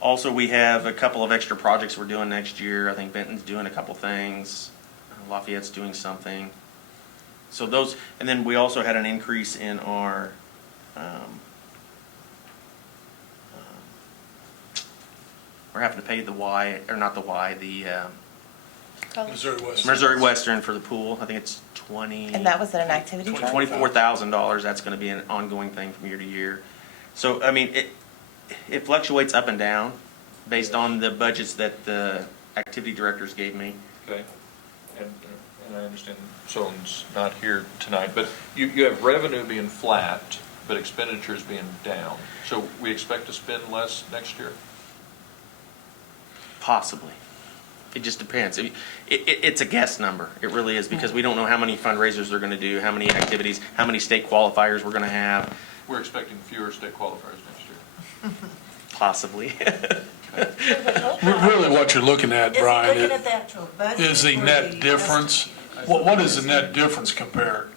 Also, we have a couple of extra projects we're doing next year. I think Benton's doing a couple things. Lafayette's doing something. So those, and then we also had an increase in our, we're having to pay the Missouri West. Missouri Western for the pool. I think it's 20. And that was in an activity fund? $24,000. That's going to be an ongoing thing from year to year. So, I mean, it fluctuates up and down based on the budgets that the activity directors gave me. Okay, and I understand Solon's not here tonight, but you have revenue being flat, but expenditures being down. So we expect to spend less next year? Possibly. It just depends. It's a guess number. It really is, because we don't know how many fundraisers they're going to do, how many activities, how many state qualifiers we're going to have. We're expecting fewer state qualifiers next year. Possibly. Really what you're looking at, Is he Brian, looking at the actual budget? is the or net difference. What is the net difference compared?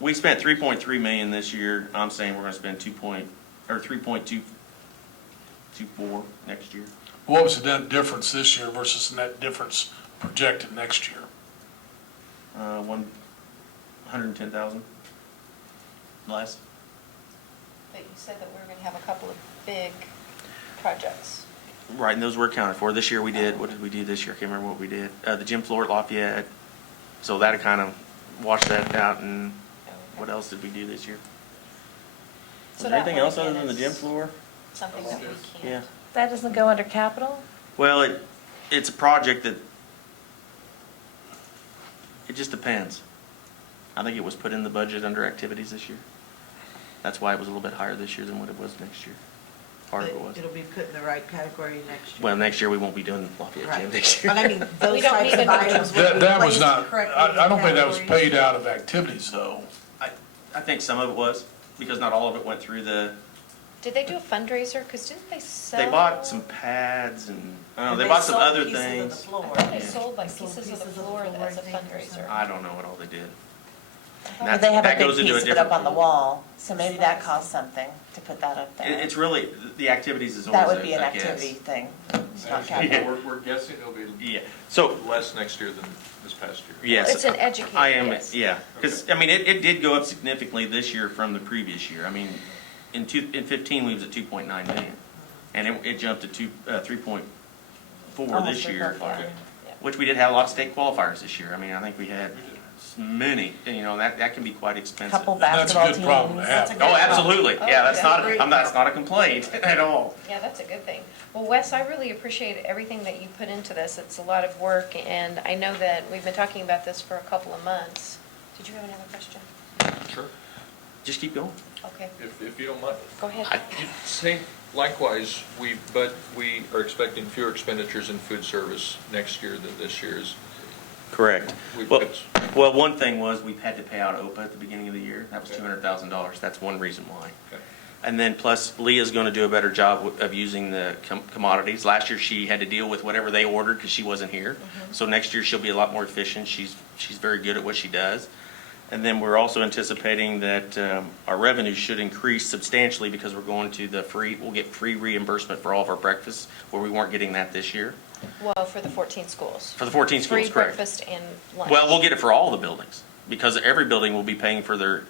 We spent 3.3 million this year. I'm saying we're going to spend 3.224 next year. What was the net difference this year versus the net difference projected next year? 110,000 less. But you said that we were going to have a couple of big projects. Right, and those were accounted for. This year we did, what did we do this year? I can't remember what we did. The gym floor at Lafayette. So that kind of washed that out. And what else did we do this year? Was So there that anything one else other again than the gym is floor? Something that we Yeah. can't. That doesn't go under capital? Well, it's a project that, it just depends. I think it was put in the budget under activities this year. That's why it was a little bit higher this year than what it was next year. part of it was. It'll be put in the right category next year. Well, next year we won't be doing Lafayette Gym Right. next year. But I mean, those We don't types need of a- items will be That was placed not, correctly in I don't think that was categories. paid out of activities, though. I think some of it was, because not all of it went through the, Did they do a fundraiser? Because didn't they sell? they bought some pads and, I don't know, And they bought some sold other pieces of the things. I floor. thought they Yeah. sold like Sold pieces of the floor as a I think, or fundraiser. something. I don't know what all they did. thought- But they have a That big goes into a piece of it up different- on the wall, so maybe that costs something to put that up there. It's really, the activities is always That a would be an a guess. activity thing, it's not Actually, capital. we're guessing it'll be Yeah, so, less next year than this past year. yes. It's an educated I am, guess. yeah, because, I mean, it did go up significantly this year from the previous year. I mean, in 15, we was at 2.9 million, and it jumped to 3.4 Almost this 3.4, year, yeah. which we did have a lot of state qualifiers this year. I mean, I think we had many, that can be quite expensive. Couple And that's a basketball good problem to teams. have. That's a Oh, good absolutely, Oh, yeah, that's yeah. not, Great. that's not a complaint at all. Yeah, that's a good thing. Well, Wes, I really appreciate everything that you put into this. It's a lot of work, and I know that we've been talking about this for a couple of months. Did you have another question? Sure. Just keep going. Okay, If you don't mind. go ahead. Same, likewise, but we are expecting fewer expenditures in food service next year than this year's. Correct. We've Well, got- well, one thing was we had to pay out OPA at the beginning of the year. That was $200,000. That's one reason why. Okay. And then plus Leah's going to do a better job of using the commodities. Last year she had to deal with whatever they ordered because she wasn't here. So next year she'll be a lot more efficient. She's very good at what she does. And then we're also anticipating that our revenues should increase substantially because we're going to we'll get free reimbursement for all of our breakfasts where we weren't getting that this year. Well, for the 14 schools. For the 14 schools, Free correct. breakfast and lunch. Well, we'll get it for all the buildings, because every building will be paying for their,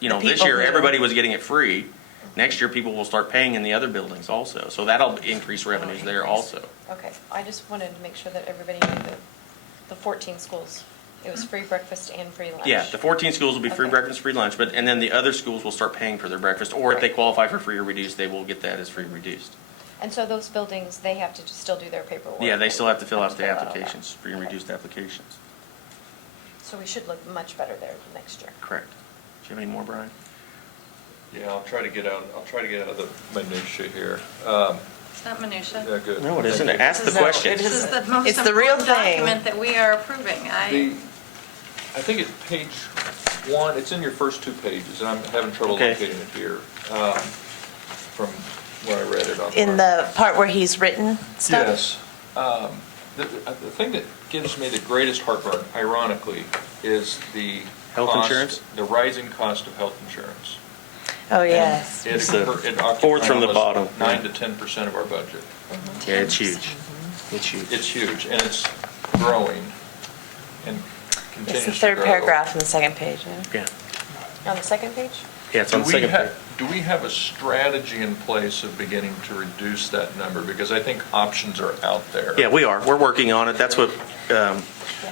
this people year, who- everybody was getting it free. Next year, people will start paying in the other buildings also, so that'll increase revenues there also. Okay, I just wanted to make sure that everybody knew that the 14 schools, it was free breakfast and free lunch. Yeah, the 14 schools will be free Okay. breakfast, free lunch, and then the other schools will start paying for their breakfast, or if they qualify for free or reduced, they will get that as free or reduced. And so those buildings, they have to just still do their paperwork? Yeah, they still have to fill out the Fill all that. applications, free and Okay. reduced applications. So we should look much better there next year. Correct. Do you have any more, Brian? Yeah, I'll try to get out of the minutia here. It's not minutia. Yeah, good. No, it isn't. Thank you. Ask the question. This is the most It's the real important thing. document that we are approving. I think it's page 1, it's in your first 2 pages, and I'm having trouble Okay. locating it here, from where I read it online. In the part where he's written stuff? Yes. The thing that gives me the greatest heartburn, ironically, is the Health cost- insurance? The rising cost of health insurance. Oh, yes. It It's the occupies fourth from the almost bottom. 9 to 10% of our budget. Yeah, it's huge. It's huge. It's huge, and it's growing and continues It's to the third grow. paragraph on the second page. Yeah. On the second page? Yeah, it's on the second page. Do we have a strategy in place of beginning to reduce that number? Because I think options are out there. Yeah, we are. We're working on it. That's what,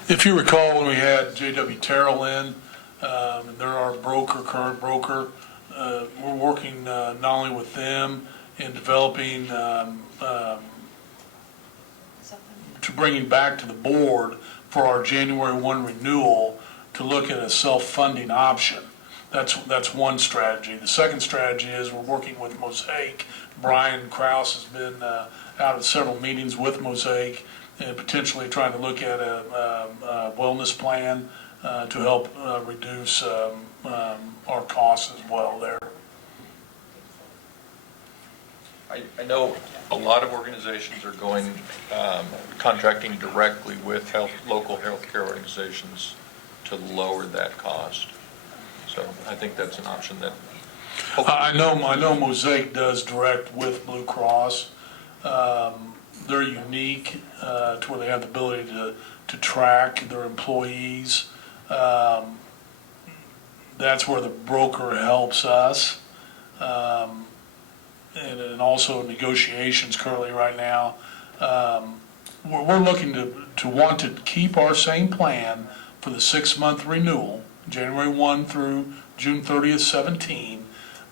If you recall, when we had J.W. Terrell in, they're our current broker, we're working not only with them in developing, to bringing back to the board for our January 1 renewal to look at a self-funding option. That's one strategy. The second strategy is we're working with Mosaic. Brian Kraus has been out at several meetings with Mosaic and potentially trying to look at a wellness plan to help reduce our costs as well there. I know a lot of organizations are going, contracting directly with local healthcare organizations to lower that cost. So I think that's an option that. I know Mosaic does direct with Blue Cross. They're unique to where they have the ability to track their employees. That's where the broker helps us. And also negotiations currently right now. We're looking to want to keep our same plan for the 6-month renewal, January 1 through June 30th, 17,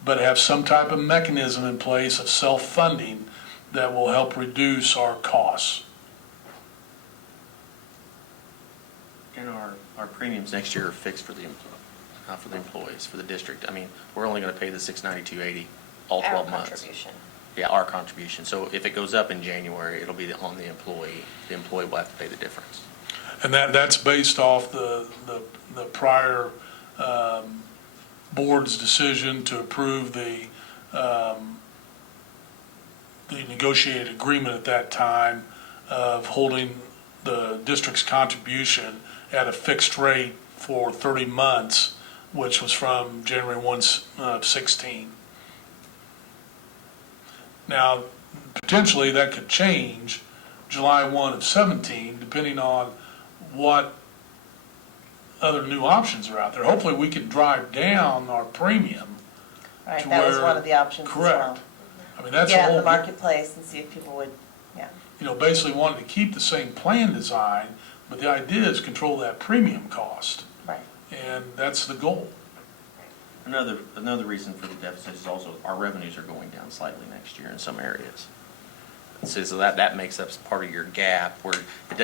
but have some type of mechanism in place of self-funding that will help reduce our costs. and our premiums next year are fixed for the employees, for the district. I mean, we're only going to pay the $692.80 all 12 Our months. contribution. Yeah, our contribution. So if it goes up in January, it'll be on the employee. The employee will have to pay the difference. And that's based off the prior board's decision to approve the negotiated agreement at that time of holding the district's contribution at a fixed rate for 30 months, which was from January 1 of 16. Now, potentially that could change July 1 of 17, depending on what other new options are out there. Hopefully we can drive down our premium. Right, to that was where- one of the options as correct. well. I mean, that's Get the out in whole, the marketplace and see if people would, yeah. basically wanted to keep the same plan design, but the idea is control that premium cost, Right. and that's the goal. Another reason for the deficit is also our revenues are going down slightly next year in some areas. So that makes up part of your gap where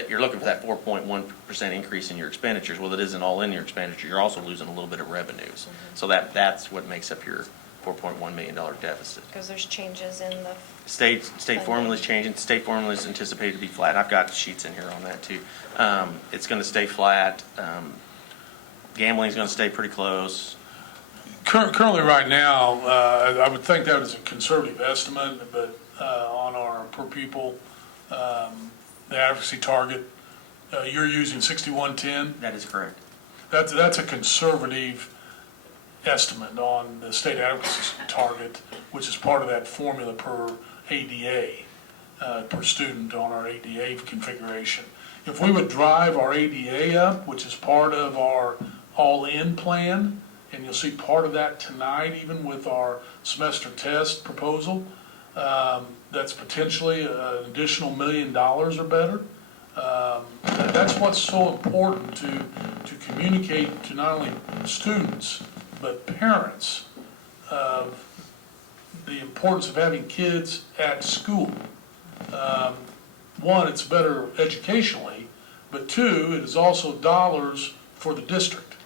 you're looking for that 4.1% increase in your expenditures. Well, it isn't all in your expenditure. You're also losing a little bit of revenues. So that's what makes up your $4.1 million deficit. Because there's changes in the. State formula is changing. State formula is anticipated to be flat. I've got sheets in here on that too. It's going to stay flat. Gambling is going to stay pretty close. Currently, right now, I would think that is a conservative estimate, but on our per pupil, the advocacy target, you're using 6110. That is correct. That's a conservative estimate on the state advocacy target, which is part of that formula per ADA, per student on our ADA configuration. If we would drive our ADA up, which is part of our all-in plan, and you'll see part of that tonight, even with our semester test proposal, that's potentially an additional $1 million or better. That's what's so important to communicate to not only students, but parents of the importance of having kids at school. One, it's better educationally, but two, it is also dollars for the district.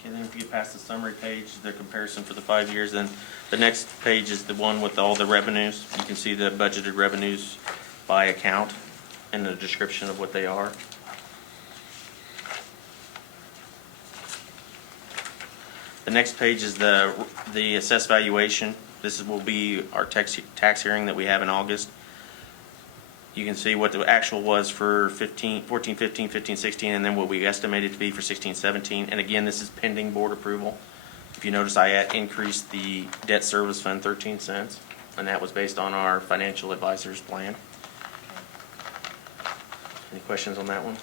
Okay, then if you get past the summary page, the comparison for the 5 years, then the next page is the one with all the revenues. You can see the budgeted revenues by account and the description of what they are. The next page is the assessed valuation. This will be our tax hearing that we have in August. You can see what the actual was for 14, 15, 15, 16, and then what we estimated to be for 16, 17. And again, this is pending board approval. If you notice, I increased the debt service fund 13 cents, and that was based on our financial advisor's plan. Any questions on that one?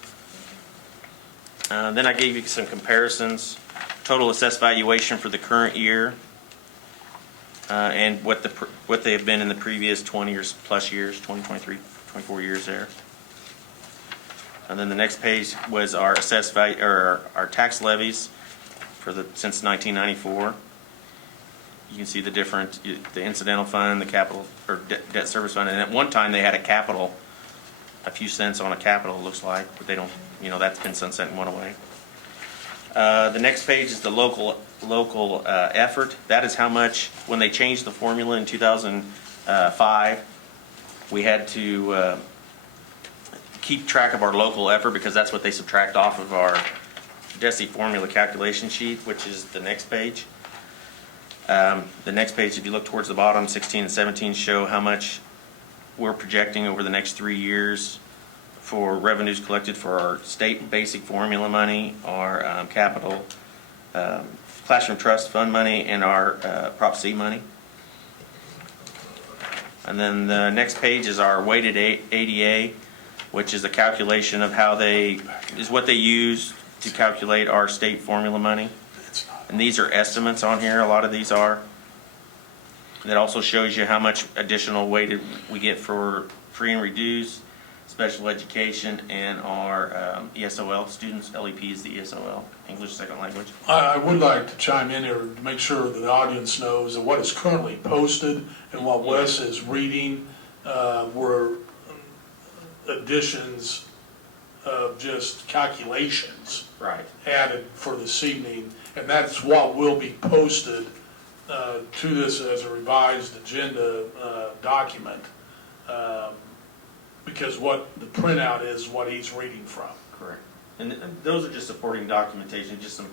Then I gave you some comparisons. Total assessed valuation for the current year, and what they have been in the previous 20 years plus years, 20, 23, 24 years there. And then the next page was our assessed value, or our tax levies for since 1994. You can see the different, the incidental fund, the capital or debt service fund, and at one time they had a capital, a few cents on a capital, it looks like, but they don't. That's been sunset and went away. The next page is the local effort. That is how much, when they changed the formula in 2005, we had to keep track of our local effort because that's what they subtract off of our DESI formula calculation sheet, which is the next page. The next page, if you look towards the bottom, 16 and 17 show how much we're projecting over the next 3 years for revenues collected for our state basic formula money, our capital, classroom trust fund money, and our Prop C money. And then the next page is our weighted ADA, which is a calculation of what they use to calculate our state formula money. And these are estimates on here, a lot of these are. That also shows you how much additional weighted we get for free and reduced, special education, and our ESOL students. LEP is the ESOL, English Second Language. I would like to chime in here to make sure that the audience knows that what is currently posted and what Wes is reading were additions of just calculations Right. added for this evening, and that's what will be posted to this as a revised agenda document, because what the printout is what he's reading from. Correct. And those are just supporting documentation, just some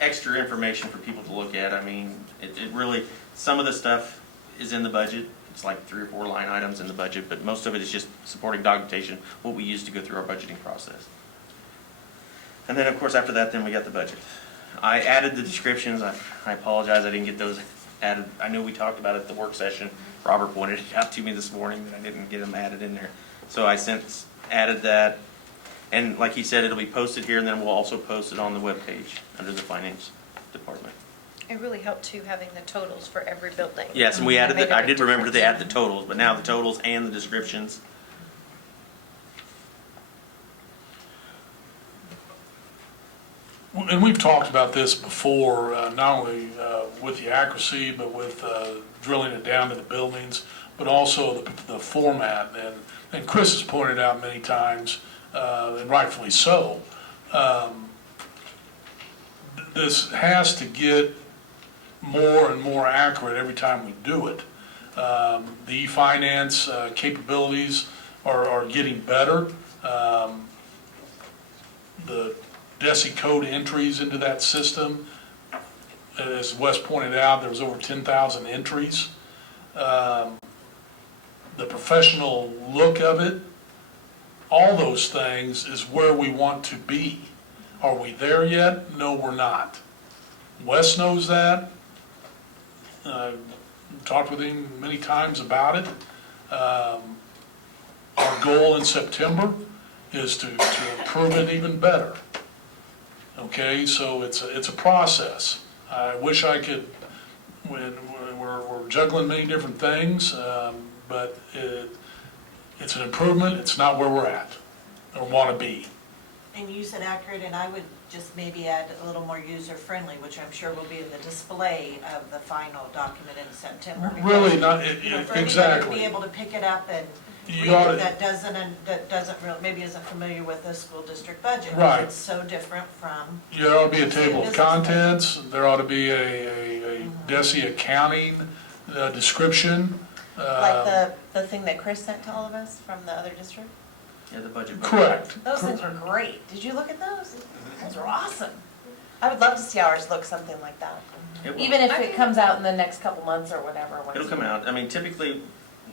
extra information for people to look at. I mean, it really, some of the stuff is in the budget. It's like 3 or 4 line items in the budget, but most of it is just supporting documentation, what we use to go through our budgeting process. And then, of course, after that, then we got the budget. I added the descriptions. I apologize, I didn't get those added. I know we talked about it at the work session. Robert pointed it out to me this morning that I didn't get them added in there. So I added that. And like he said, it'll be posted here, and then we'll also post it on the webpage under the finance department. It really helped too, having the totals for every building. Yes, and we added, Made a I big did remember to difference. add the totals, but now the totals and the descriptions. And we've talked about this before, not only with the accuracy, but with drilling it down to the buildings, but also the format. And Chris has pointed out many times, and rightfully so, this has to get more and more accurate every time we do it. The e-finance capabilities are getting better. The DESI code entries into that system, as Wes pointed out, there was over 10,000 entries. The professional look of it, all those things is where we want to be. Are we there yet? No, we're not. Wes knows that. I've talked with him many times about it. Our goal in September is to improve it even better. Okay, so it's a process. I wish I could, we're juggling many different things, but it's an improvement. It's not where we're at or want to be. And you said accurate, and I would just maybe add a little more user-friendly, which I'm sure will be in the display of the final document in September. because, Really not, you know, for anybody to exactly. be able to pick it up and You read oughta- it that doesn't really, maybe isn't familiar with the school district budget. because Right. It's so different from, There ought to be a table of Business. contents, there ought to be a DESI accounting description. Like the thing that Chris sent to all of us from the other district? Yeah, the budget. book. Correct. Those things were great. Did you look at those? Those were awesome. I would love to see ours look something like that. It will. Even if I it think- comes out in the next couple months or whatever. It'll come out. I mean, typically,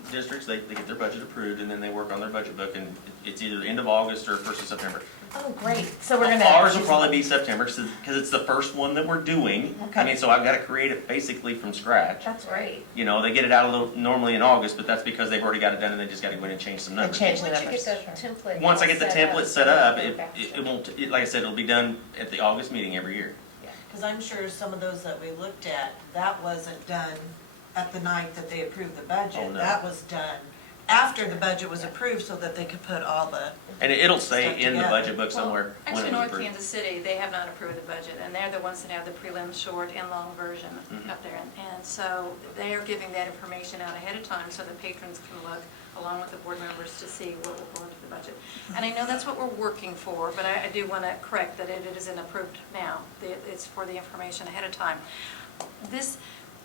districts, they get their budget approved, and then they work on their budget book, and it's either end of August or 1st of September. Oh, great. So we're gonna. Ours will probably be September, because it's the first one that we're doing. Okay. I mean, so I've got to create it basically from scratch. That's great. You know, they get it out a little, normally in August, but that's because they've already got it done, and they just got to go in and change some And numbers. change the Once you get numbers. the template. Once I get the all set template set up, Okay. it won't, like I said, it'll be done at the August meeting every year. because I'm sure some of those that we looked at, that wasn't done at the night that they approved the budget. Oh, no. That was done after the budget was approved so that they could put all the, And it'll say Stuff in the together. budget book somewhere when Actually, it was North approved. Kansas City, they have not approved the budget, and they're the ones that have the prelim short and long version Mhm. up there. And so they are giving that information out ahead of time so that patrons can look along with the board members to see what will go into the budget. And I know that's what we're working for, but I do want to correct that it isn't approved now. It's for the information ahead of time.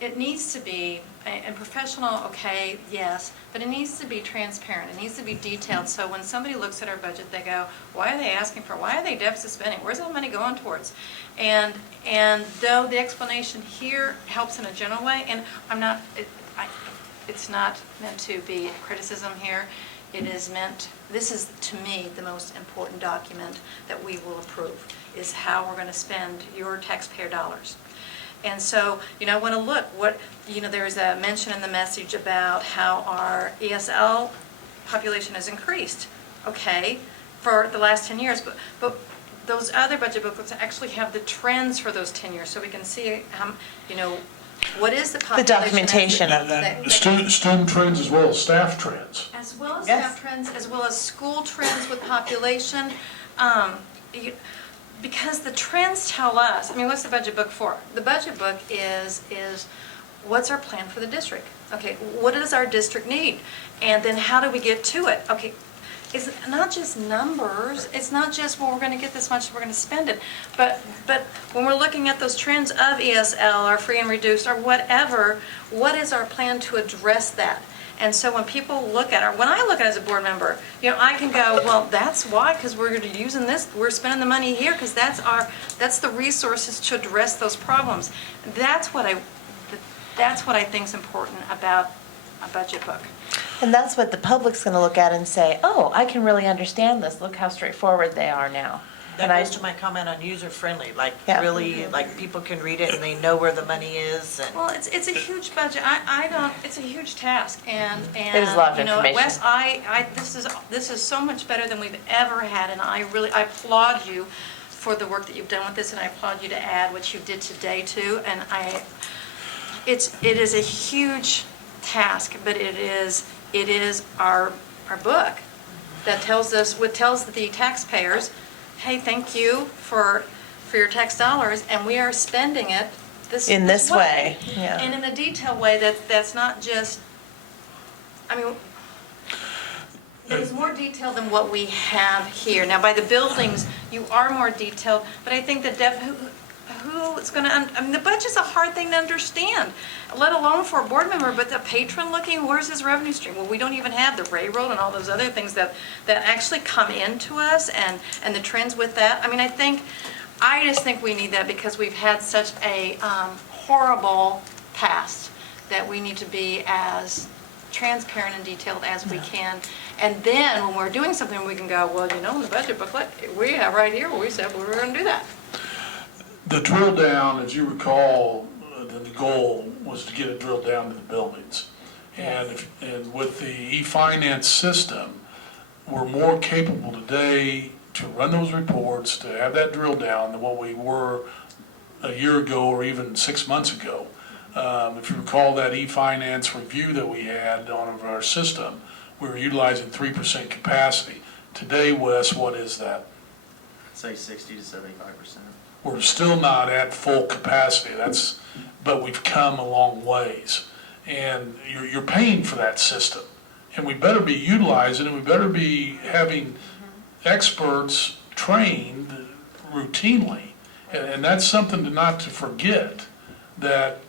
It needs to be, and professional, okay, yes, but it needs to be transparent, it needs to be detailed, so when somebody looks at our budget, they go, why are they asking for, why are they deficit spending, where's all the money going towards? And though the explanation here helps in a general way, and it's not meant to be criticism here, it is meant, this is, to me, the most important document that we will approve, is how we're going to spend your taxpayer dollars. And so, I want to look, there's a mention in the message about how our ESL population has increased, okay, for the last 10 years, but those other budget booklets actually have the trends for those 10 years, so we can see how, what is the population. documentation of them. The student trends as well as staff trends. As well as Yes. staff trends, as well as school trends with population. Because the trends tell us, what's the budget book for? The budget book is what's our plan for the district? Okay, what does our district need? And then how do we get to it? Okay, is not just numbers, it's not just, well, we're gonna get this much, we're gonna spend it, but when we're looking at those trends of ESL, or free and reduced, or whatever, what is our plan to address that? And so when people look at it, when I look at it as a board member, you know, I can go, well, that's why, because we're using this, we're spending the money here, because that's the resources to address those problems. That's what I think is important about a budget book. And that's what the public's going to look at and say, oh, I can really understand this. Look how straightforward they are now. That And I- goes to my comment on user-friendly, like, Yeah. really, like, people can read it and they know where the money is, and Well, it's a huge budget. I don't, it's a huge task, and There's a lot of you know, information. Wes, this is so much better than we've ever had, and I applaud you for the work that you've done with this, and I applaud you to add what you did today too, and it is a huge task, but it is our book that tells the taxpayers, hey, thank you for your tax dollars, and we are spending it In this way, yeah. And in a detailed way that's not just, I mean, it is more detailed than what we have here. Now, by the buildings, you are more detailed, but I think that who is going to, I mean, the budget's a hard thing to understand, let alone for a board member, but the patron looking, where's his revenue stream? Well, we don't even have the railroad and all those other things that actually come into us, and the trends with that. I mean, I just think we need that because we've had such a horrible past that we need to be as transparent and detailed as we can. And then when we're doing something, we can go, well, you know, in the budget booklet, we have right here where we said we were going to do that. The drill down, as you recall, the goal was to get it drilled down to the buildings. And with the e-finance system, we're more capable today to run those reports, to have that drill down than what we were a year ago or even 6 months ago. If you recall that e-finance review that we had on our system, we were utilizing 3% capacity. Today, Wes, what is that? I'd say 60 to 75%. We're still not at full capacity. But we've come a long ways. And you're paying for that system. And we better be utilizing it, and we better be having experts trained routinely. And that's something not to forget, that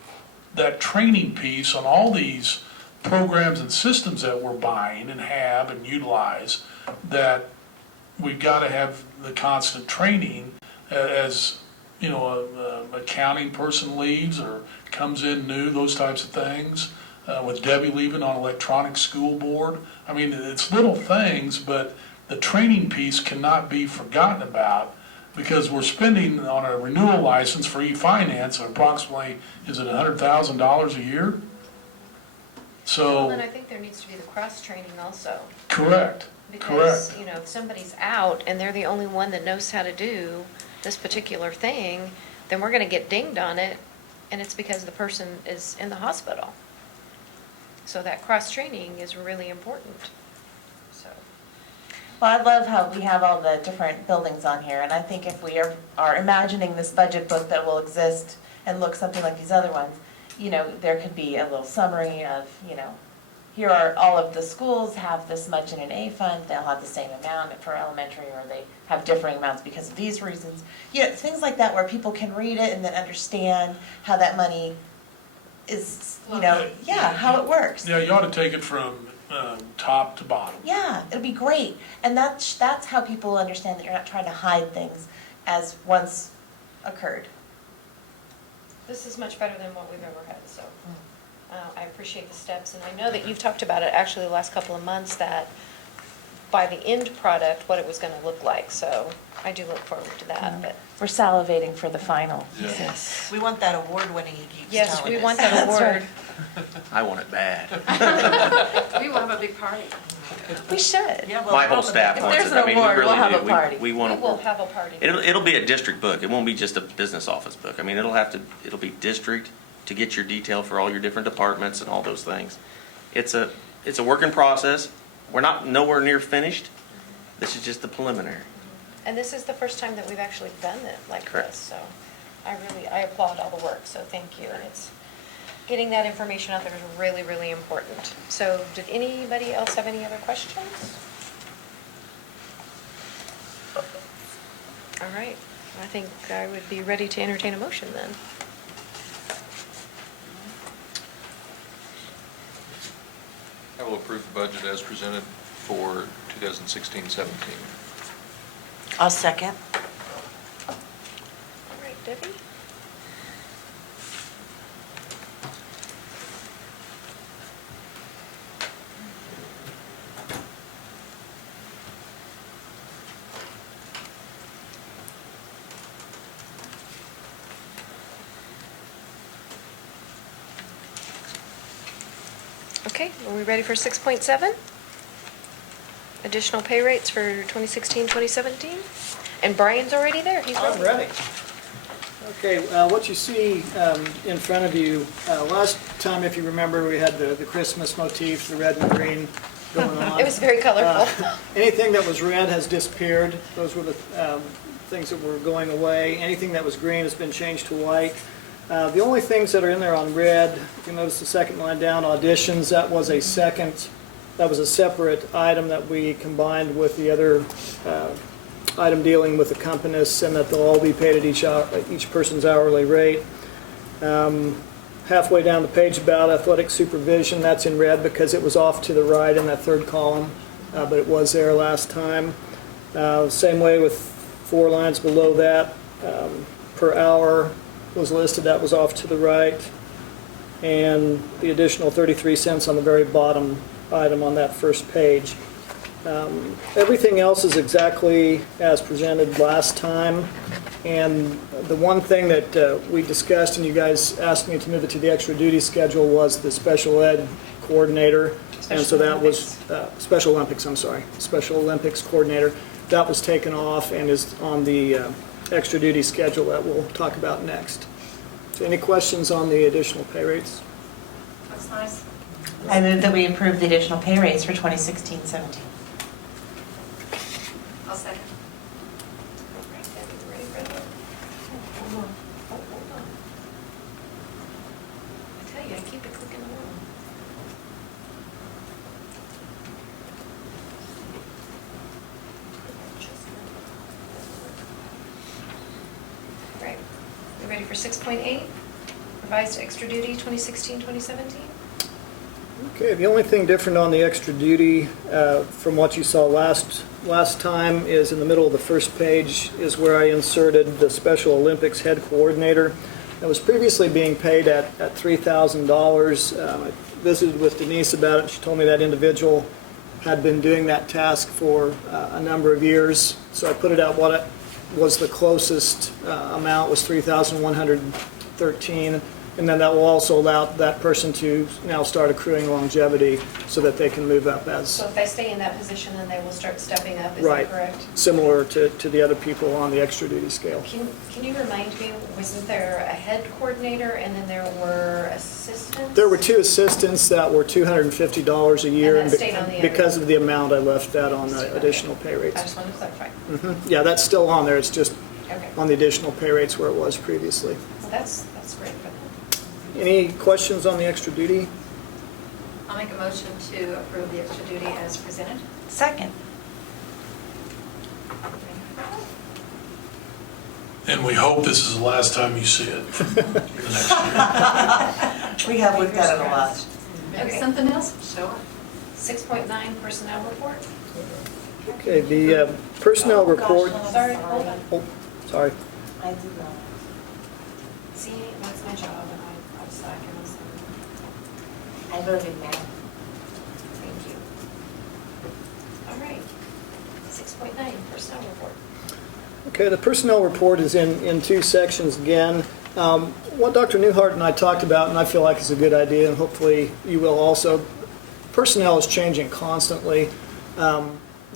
training piece on all these programs and systems that we're buying and have and utilize, that we've got to have the constant training as, you know, a accounting person leaves or comes in new, those types of things. With Debbie leaving on electronic school board. I mean, it's little things, but the training piece cannot be forgotten about, because we're spending on a renewal license for e-finance approximately, is it $100,000 a year? So. Well, then I think there needs to be the cross-training also. Correct. Because, you know, if somebody's out and they're the only one that knows how to do this particular thing, then we're gonna get dinged on it, and it's because the person is in the hospital. So that cross-training is really important, so. Well, I love how we have all the different buildings on here, and I think if we are imagining this budget book that will exist and look something like these other ones, you know, there could be a little summary of, you know, here are all of the schools have this much in an A fund, they'll have the same amount for elementary, or they have differing amounts because of these reasons. You know, things like that where people can read it and then understand how that money is, you know, how it works. Yeah, you ought to take it from top to bottom. Yeah, it'll be great. And that's how people understand that you're not trying to hide things as once occurred. This is much better than what we've ever had, so I appreciate the steps. And I know that you've talked about it actually the last couple of months, that by the end product, what it was going to look like. So I do look forward to that. But We're salivating for the final. yes, we want that award winning he keeps yes, telling we us. want that That's award. I want it bad. We will have a big party. We should. Yeah, well, My whole probably. staff If wants there's it. an I mean, we award, we'll really have do. a party. We We want will to. have a party. It'll be a district book. It won't be just a business office book. I mean, it'll be district to get your detail for all your different departments and all those things. It's a work in process. We're nowhere near finished. This is just the preliminary. And this is the first time that we've actually done it like Correct. this, so I applaud all the work, so thank you. And it's, getting that information out there is really, really important. So did anybody else have any other questions? All right, I think I would be ready to entertain a motion then. I will approve the budget as presented for 2016-17. I'll second. All right, Debbie? Okay, are we ready for 6.7? Additional pay rates for 2016-2017? And Brian's already there, he's I'm ready. ready. Okay, what you see in front of you, last time, if you remember, we had the Christmas motif, the red and green going on. It was very colorful. Anything that was red has disappeared. Those were the things that were going away. Anything that was green has been changed to white. The only things that are in there on red, you can notice the second line down, auditions, that was a separate item that we combined with the other item dealing with accompanists, and that they'll all be paid at each person's hourly rate. Halfway down the page about athletic supervision, that's in red because it was off to the right in that third column, but it was there last time. Same way with 4 lines below that, per hour was listed, that was off to the right. And the additional 33 cents on the very bottom item on that first page. Everything else is exactly as presented last time. And the one thing that we discussed, and you guys asked me to move it to the extra duty schedule, was the special ed coordinator. And so that was, Special Olympics, I'm sorry, Special Olympics coordinator. That was taken off and is on the extra duty schedule that we'll talk about next. So any questions on the additional pay rates? Looks nice. I move that we approve the additional pay rates for 2016-17. I'll second. All right, Debbie, you ready for the... Hold on. Oh, hold on. I tell you, I keep it clicking along. Right. You ready for 6.8? Revised extra duty 2016-2017? Okay, the only thing different on the extra duty from what you saw last time is in the middle of the first page is where I inserted the Special Olympics head coordinator. That was previously being paid at $3,000. I visited with Denise about it. She told me that individual had been doing that task for a number of years. So I put it out what it was the closest amount was $3,113. And then that will also allow that person to now start accruing longevity so that they can move up as, So if they stay in that position, then they will start stepping up, is right, that correct? similar to the other people on the extra duty scale. Can you remind me, wasn't there a head coordinator and then there were assistants? There were 2 assistants that were $250 a year. And that stayed on the other because one? of the amount, I left that on the Okay. additional pay I rates. just wanted to clarify. Yeah, that's still on there. It's just Okay. on the additional pay rates where it was previously. Well, that's great for them. Any questions on the extra duty? I'll make a motion to approve the extra duty as presented. Second. And we hope this is the last time you see it the next year. We have looked at it a lot. Maybe Okay. something else? Sure. 6.9 personnel report. Okay, the personnel report. Sorry, hold on. Oh, sorry. I did not. See, that's my job and I'm slacking. I voted no. Thank you. All right. 6.9 personnel report. Okay, the personnel report is in 2 sections again. What Dr. Newhart and I talked about, and I feel like is a good idea, and hopefully you will also, personnel is changing constantly.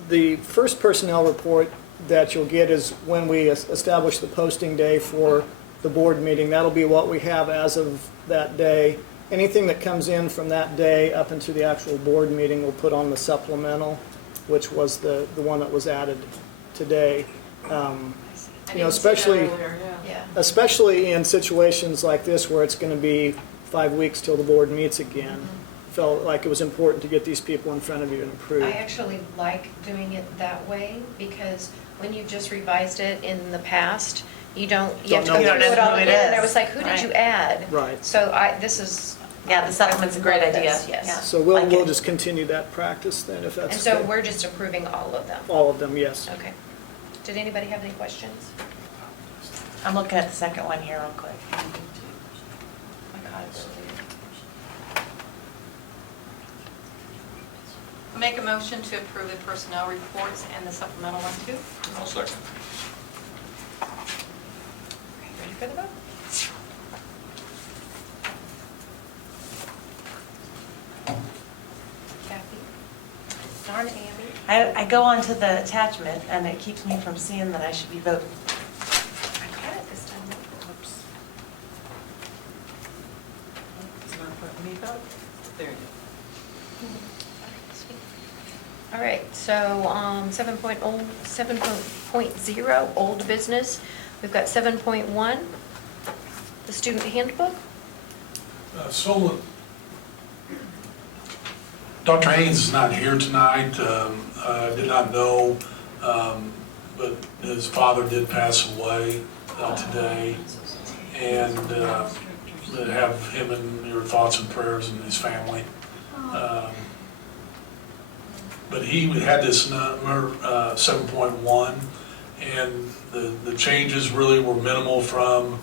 The first personnel report that you'll get is when we establish the posting day for the board meeting. That'll be what we have as of that day. Anything that comes in from that day up into the actual board meeting we'll put on the supplemental, which was the one that was added today. You know, especially Yeah. especially in situations like this where it's going to be 5 weeks till the board meets again. felt like it was important to get these people in front of you and approve. I actually like doing it that way because when you've just revised it in the past, you have to Don't go know through what it it all is. again. And I was like, who did Right. you add? Right. So this is. Yeah, the supplement's a great I love idea. this, yes. Yeah. So we'll Like it. just continue that practice then, if that's And so okay. we're just approving all of them? All of them, yes. Okay. Did anybody have any questions? I'm looking at the second one here real quick. Make a motion to approve the personnel reports and the supplemental one too. I'll second. Ready for the vote? Kathy? Darn Amy. I go on to the attachment and it keeps me from seeing that I should be voting. I caught it this time. Oops. It's not letting me vote. There you go. All right, so 7.0, old business. We've got 7.1, the student handbook. So, Dr. Haynes is not here tonight. I did not know, but his father did pass away today. And have him in your thoughts and prayers and his family. But he had this number 7.1, and the changes really were minimal from,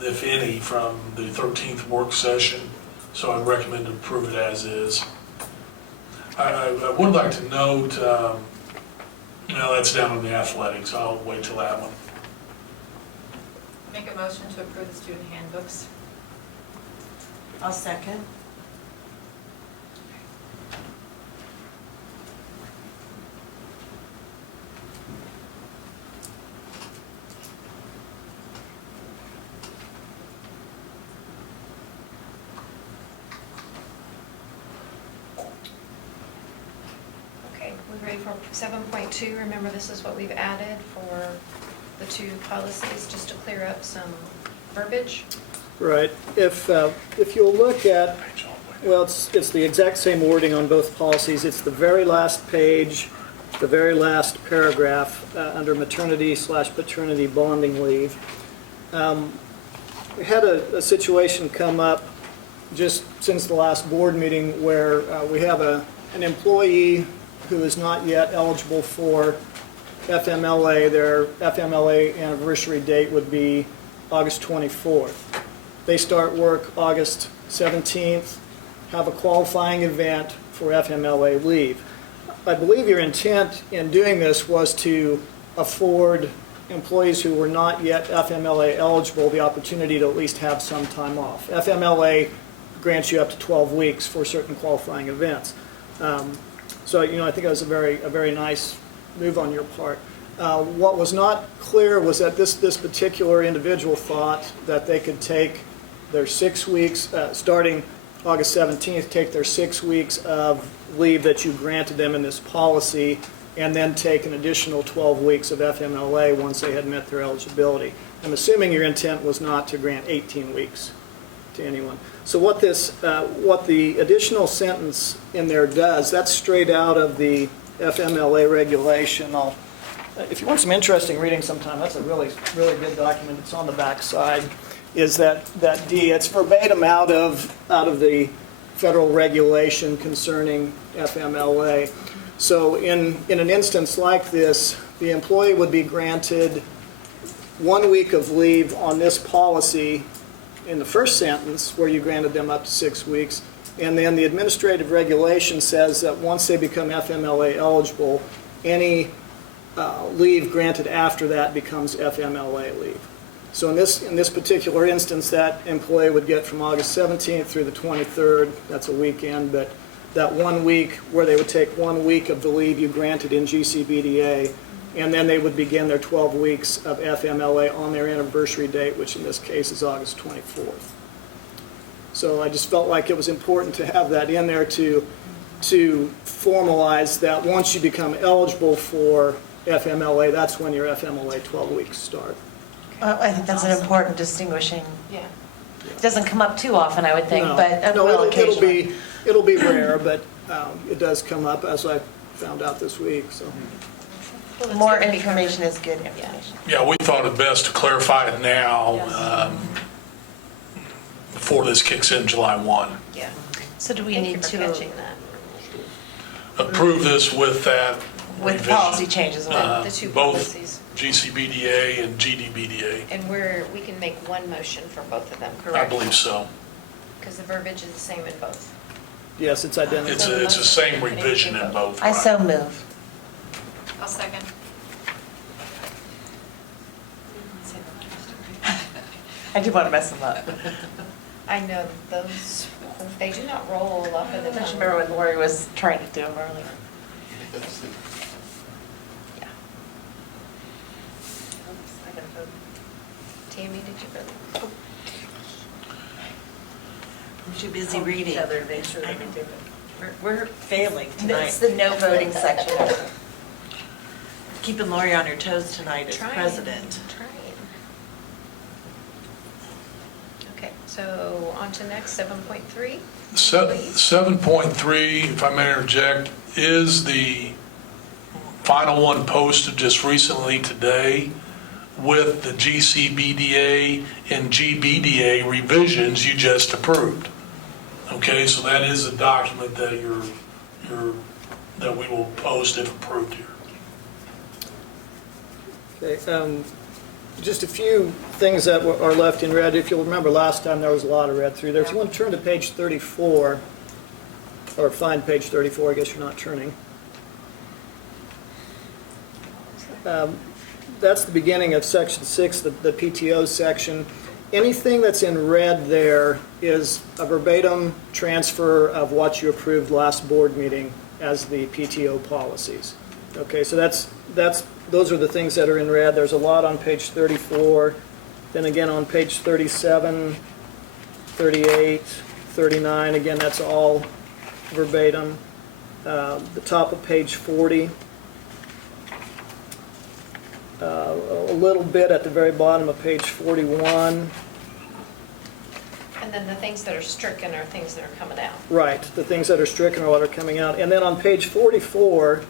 if any, from the 13th work session. So I recommend to approve it as is. I would like to note, that's down in the athletics. I'll wait till that one. Make a motion to approve the student handbooks. I'll second. Okay, we're ready for 7.2. Remember, this is what we've added for the two policies, just to clear up some verbiage. Right. If you'll look at, well, it's the exact same wording on both policies. It's the very last page, the very last paragraph under maternity/paternity bonding leave. We had a situation come up just since the last board meeting where we have an employee who is not yet eligible for FMLA. Their FMLA anniversary date would be August 24th. They start work August 17th, have a qualifying event for FMLA leave. I believe your intent in doing this was to afford employees who were not yet FMLA eligible the opportunity to at least have some time off. FMLA grants you up to 12 weeks for certain qualifying events. So, I think it was a very nice move on your part. What was not clear was that this particular individual thought that they could take their 6 weeks, starting August 17th, take their 6 weeks of leave that you granted them in this policy, and then take an additional 12 weeks of FMLA once they had met their eligibility. I'm assuming your intent was not to grant 18 weeks to anyone. So what the additional sentence in there does, that's straight out of the FMLA regulation. If you want some interesting reading sometime, that's a really good document. It's on the back side. Is that D? It's verbatim out of the federal regulation concerning FMLA. So in an instance like this, the employee would be granted 1 week of leave on this policy in the first sentence, where you granted them up to 6 weeks, and then the administrative regulation says that once they become FMLA eligible, any leave granted after that becomes FMLA leave. So in this particular instance, that employee would get from August 17th through the 23rd, that's a weekend, but that 1 week where they would take 1 week of the leave you granted in GCBDA, and then they would begin their 12 weeks of FMLA on their anniversary date, which in this case is August 24th. So I just felt like it was important to have that in there to formalize that once you become eligible for FMLA, that's when your FMLA 12 weeks start. Well, I think that's an important distinguishing. Yeah. It doesn't come up too often, I would think, No, but it no, will it'll occasionally. be, it'll be rare, but it does come up, as I found out this week, so. Well, it's More good to be information covered. is good information. Yeah, we thought it best to clarify it now, before this kicks in July 1. Yeah. So do we Thank you need for to, catching that. Approve this with that with revision. policy changes? The two Both policies. GCBDA and GDBDA. And we can make one motion for both of them, I correct? believe so. Because the verbiage is the same in both. Yes, it's identical. It's the same revision in both. I right? so move. I'll second. I do want to mess them up. I know those, they do not roll off of the I just tongue. remember when Lori was trying to do them earlier. Yeah. Tammy, did you vote? I'm too busy reading. We're failing tonight. It's the no voting section. Keeping Lori on her toes tonight as Trying. president. Trying. Okay, so on to next, 7.3. 7.3, if I may interject, is the final one posted just recently today with the GCBDA and GBDA revisions you just approved. Okay, so that is a document that that we will post if approved here. Okay, just a few things that are left in red. If you'll remember last time, there was a lot of red through there. If you want to turn to page 34, or find page 34, I guess you're not turning. That's the beginning of section 6, the PTO section. Anything that's in red there is a verbatim transfer of what you approved last board meeting as the PTO policies. Okay, so those are the things that are in red. There's a lot on page 34, then again on page 37, 38, 39, again, that's all verbatim. The top of page 40. A little bit at the very bottom of page 41. And then the things that are stricken are things that are coming out. Right, the things that are stricken are what are coming out. And then on page 44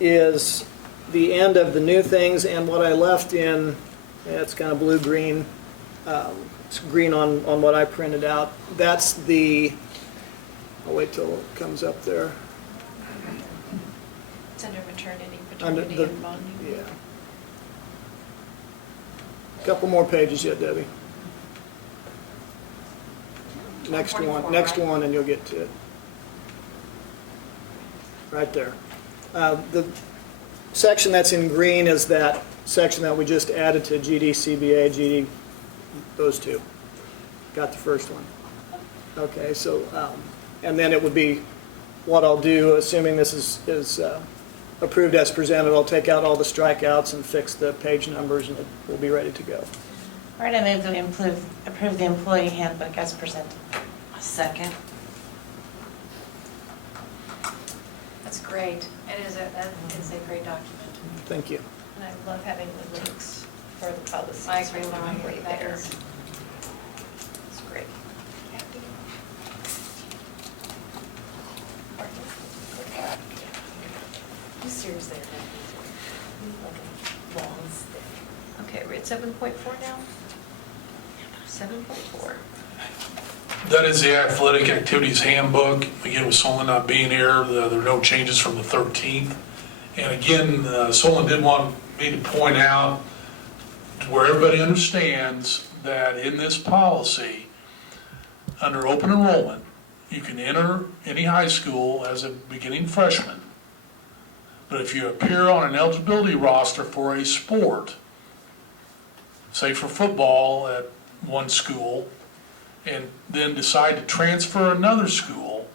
is the end of the new things, and what I left in, it's kind of blue-green, it's green on what I printed out. That's the, I'll wait till it comes up there. It's under maternity, Under paternity, the- and bonding. Yeah. Couple more pages yet, Debbie. Next 44, next right? one, and you'll get to it. Right there. The section that's in green is that section that we just added to GD, CBA, GD, those two. Got the first one. Okay, so, and then it would be, what I'll do, assuming this is approved as presented, I'll take out all the strikeouts and fix the page numbers, and we'll be ready to go. All right, I move that we approve the employee handbook as presented. A second. That's great. That is a great document. Thank you. And I love having the links for the policies. I agree, Lauren. Right That there. is- It's great. You seriously are long Okay, we're at 7.4 now? 7.4. That is the athletic activities handbook. Again, with Solon not being here, there are no changes from the 13th. And again, Solon did want me to point out to where everybody understands that in this policy, under open enrollment, you can enter any high school as a beginning freshman. But if you appear on an eligibility roster for a sport, say for football at one school, and then decide to transfer another school,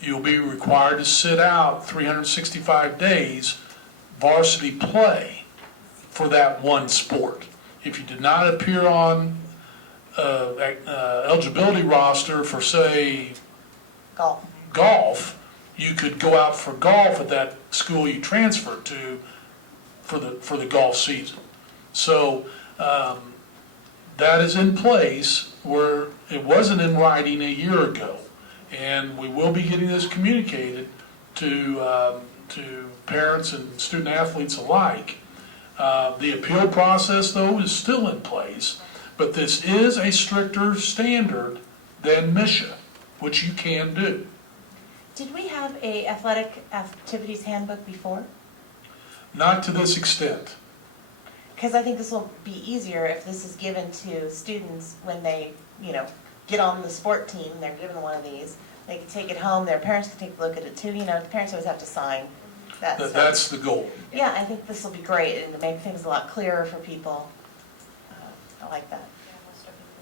you'll be required to sit out 365 days varsity play for that one sport. If you did not appear on eligibility roster for, say, golf, you could go out for golf at that school you transferred to for the golf season. So that is in place where it wasn't in writing a year ago. And we will be getting this communicated to parents and student athletes alike. The appeal process, though, is still in place, but this is a stricter standard than MISHA, which you can do. Did we have a athletic activities handbook before? Not to this extent. Because I think this will be easier if this is given to students when they, get on the sport team, they're given one of these. They can take it home, their parents can take a look at it too, the parents always have to sign that stuff. That's the goal. Yeah, I think this will be great and to make things a lot clearer for people. I like that.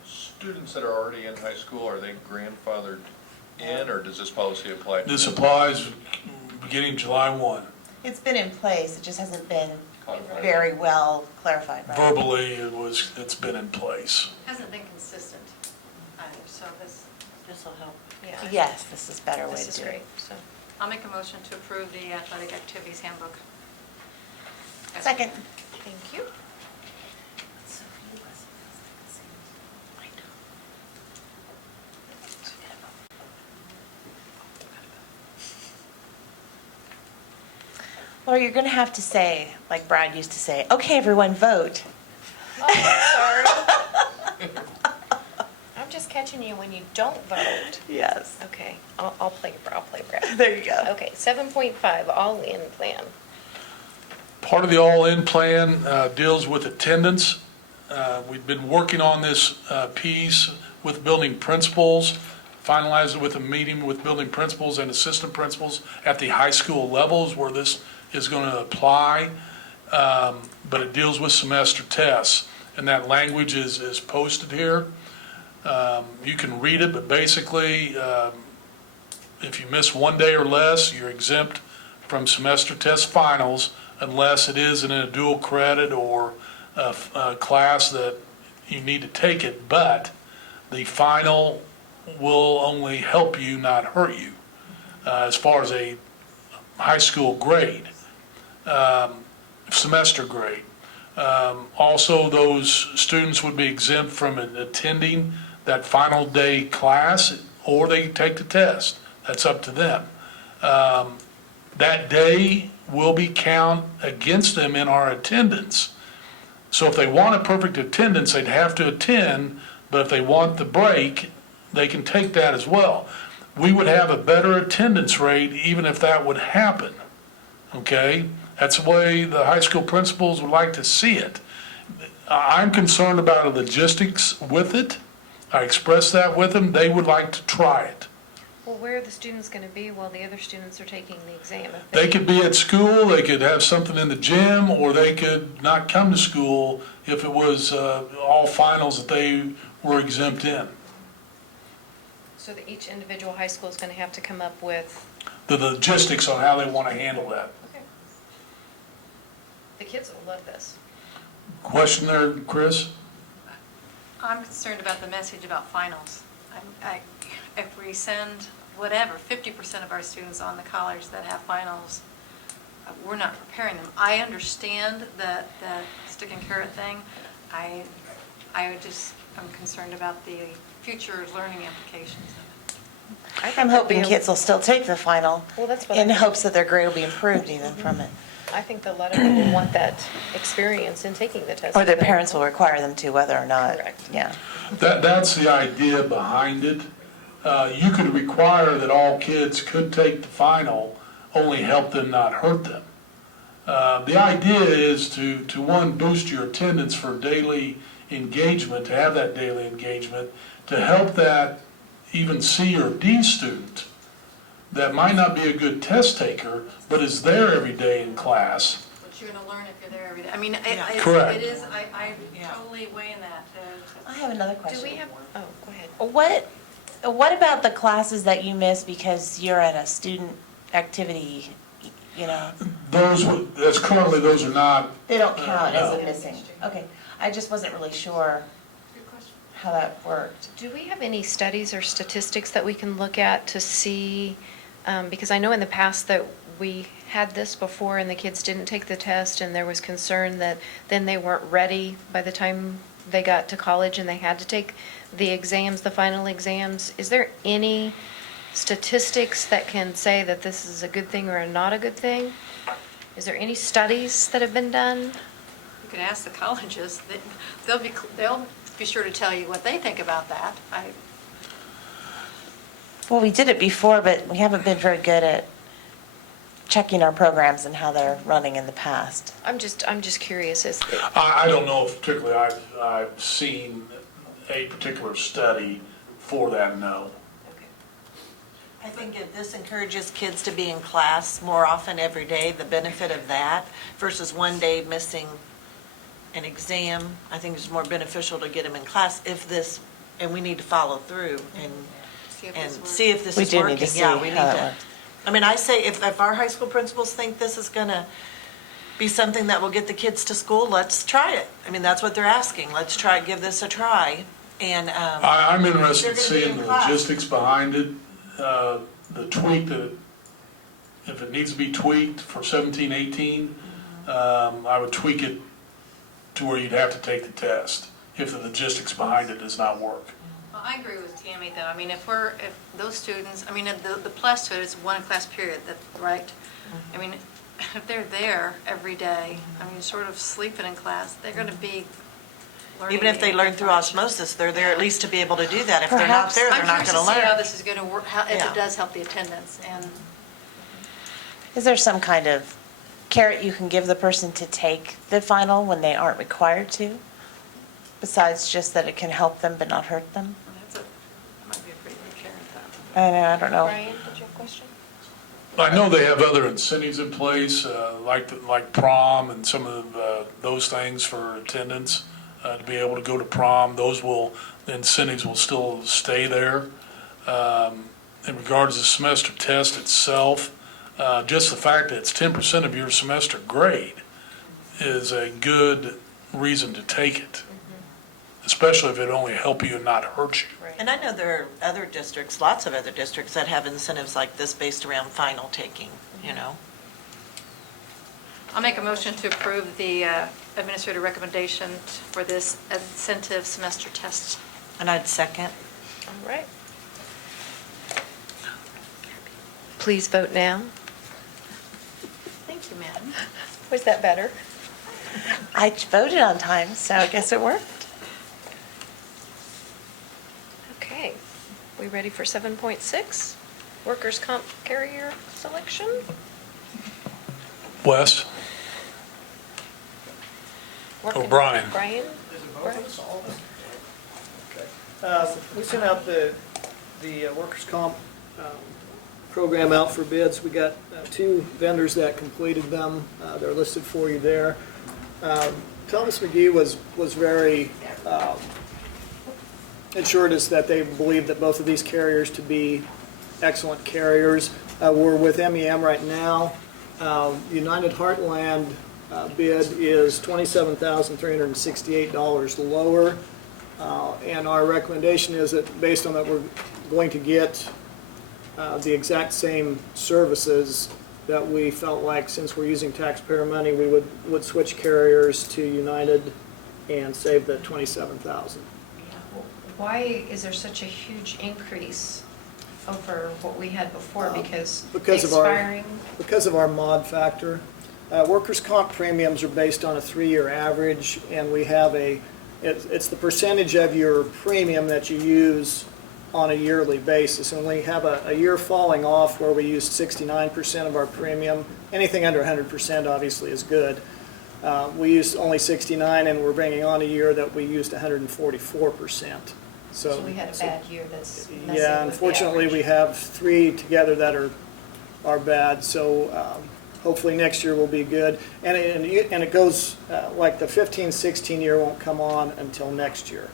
Students that are already in high school, are they grandfathered in, or does this policy apply to them? This applies beginning July 1. It's been in place, it just hasn't been Codified. very well clarified, right? Verbally, it's been in place. Hasn't been consistent either, so This will help. yeah. Yes, this is a better way This to is do great, it. so. I'll make a motion to approve the athletic activities handbook. Second. Thank you. Or you're going to have to say, like Brad used to say, okay, everyone, vote. Oh, sorry. I'm just catching you when you don't vote. Yes. Okay, I'll play Brad. There you go. Okay, 7.5, all-in plan. Part of the all-in plan deals with attendance. We've been working on this piece with building principals, finalized it with a meeting with building principals and assistant principals at the high school levels where this is going to apply, but it deals with semester tests, and that language is posted here. You can read it, but basically, if you miss one day or less, you're exempt from semester test finals unless it is in a dual credit or a class that you need to take it, but the final will only help you, not hurt you, as far as a high school grade, semester grade. Also, those students would be exempt from attending that final day class, or they can take the test. That's up to them. That day will be count against them in our attendance. So if they want a perfect attendance, they'd have to attend, but if they want the break, they can take that as well. We would have a better attendance rate even if that would happen, okay? That's the way the high school principals would like to see it. I'm concerned about the logistics with it. I expressed that with them. They would like to try it. Well, where are the students going to be while the other students are taking the exam? They could be at school, they could have something in the gym, or they could not come to school if it was all finals that they were exempt in. So that each individual high school is going to have to come up with, The logistics on how they want to handle that. okay. The kids will love this. Question there, Chris? I'm concerned about the message about finals. If we send whatever, 50% of our students on the college that have finals, we're not preparing them. I understand that stick and carrot thing. I'm concerned about the future learning implications of it. I'm hoping kids will still take the final Well, that's what in I- hopes that their grade will be improved even from it. I think that a lot of them will want that experience in taking the test. Or their parents will require them to, whether or not. Correct. Yeah. That's the idea behind it. You could require that all kids could take the final, only help them, not hurt them. The idea is to one, boost your attendance for daily engagement, to have that daily engagement, to help that even C or D student that might not be a good test taker, but is there every day in class. What you're going to learn if you're there every day. I mean, Correct. it is, I totally weigh in that. I have another question. Do we have, oh, go ahead. What about the classes that you miss because you're at a student activity, Those are not, They don't count as a No. missing. Okay, I just wasn't really sure how that worked. Do we have any studies or statistics that we can look at to see, because I know in the past that we had this before and the kids didn't take the test and there was concern that then they weren't ready by the time they got to college and they had to take the exams, the final exams. Is there any statistics that can say that this is a good thing or not a good thing? Is there any studies that have been done? You can ask the colleges. They'll be sure to tell you what they think about that. Well, we did it before, but we haven't been very good at checking our programs and how they're running in the past. I'm just curious as I don't know if particularly I've seen a particular study for that, no. I think if this encourages kids to be in class more often every day, the benefit of that versus one day missing an exam, I think it's more beneficial to get them in class if this, and we need to follow through and see if this We is do working. need to see Yeah, we need how it to. works. I mean, I say if our high school principals think this is gonna be something that will get the kids to school, let's try it. I mean, that's what they're asking. Let's give this a try. And I'm interested they're in gonna be seeing in the class. logistics behind it, the tweak that, if it needs to be tweaked for 17, 18, I would tweak it to where you'd have to take the test if the logistics behind it does not work. Well, I agree with Tammy though. I mean, if those students, I mean, the plus to it is one class period, right? I mean, if they're there every day, I mean, sort of sleeping in class, they're going to be learning. even if they learn through osmosis, they're there at least to be able to do that. If they're not Perhaps- there, they're not gonna I'm curious to see how learn. this is going to work, if Yeah. it does help the attendance and. Is there some kind of carrot you can give the person to take the final when they aren't required to? Besides just that it can help them but not hurt them? That might be a pretty good carrot, though. I don't know. Brian, did you have a question? I know they have other incentives in place, like prom and some of those things for attendance, to be able to go to prom. The incentives will still stay there. In regards to the semester test itself, just the fact that it's 10% of your semester grade is a good reason to take it, especially if it only help you and not hurt you. And I know there are other districts, lots of other districts that have incentives like this based around final taking, you know? I'll make a motion to approve the administrative recommendation for this incentive semester test. And I'd second. All right. Please vote now. Thank you, madam. Was that better? I voted on time, so I guess it worked. Okay. We ready for 7.6? Workers' comp carrier selection? Wes? Working- Brian. Brian? We sent out the workers' comp program out for bids. We got two vendors that completed them. They're listed for you there. Thomas McGee was very assured us that they believe that both of these carriers to be excellent carriers. We're with MEM right now. United Heartland bid is $27,368 lower. And our recommendation is that based on that, we're going to get the exact same services that we felt like, since we're using taxpayer money, we would switch carriers to United and save the $27,000. Why is there such a huge increase over what we had before? Because Because of our mod factor. Workers' comp premiums are based on a 3-year average, and we have it's the percentage of your premium that you use on a yearly basis. And we have a year falling off where we used 69% of our premium. Anything under 100% obviously is good. We used only 69, and we're bringing on a year that we used 144%. So we had a bad year that's messing with Yeah, the unfortunately, we average. have 3 together that are bad, so hopefully next year will be good. And it goes, like the 15-16 year won't come on until next year.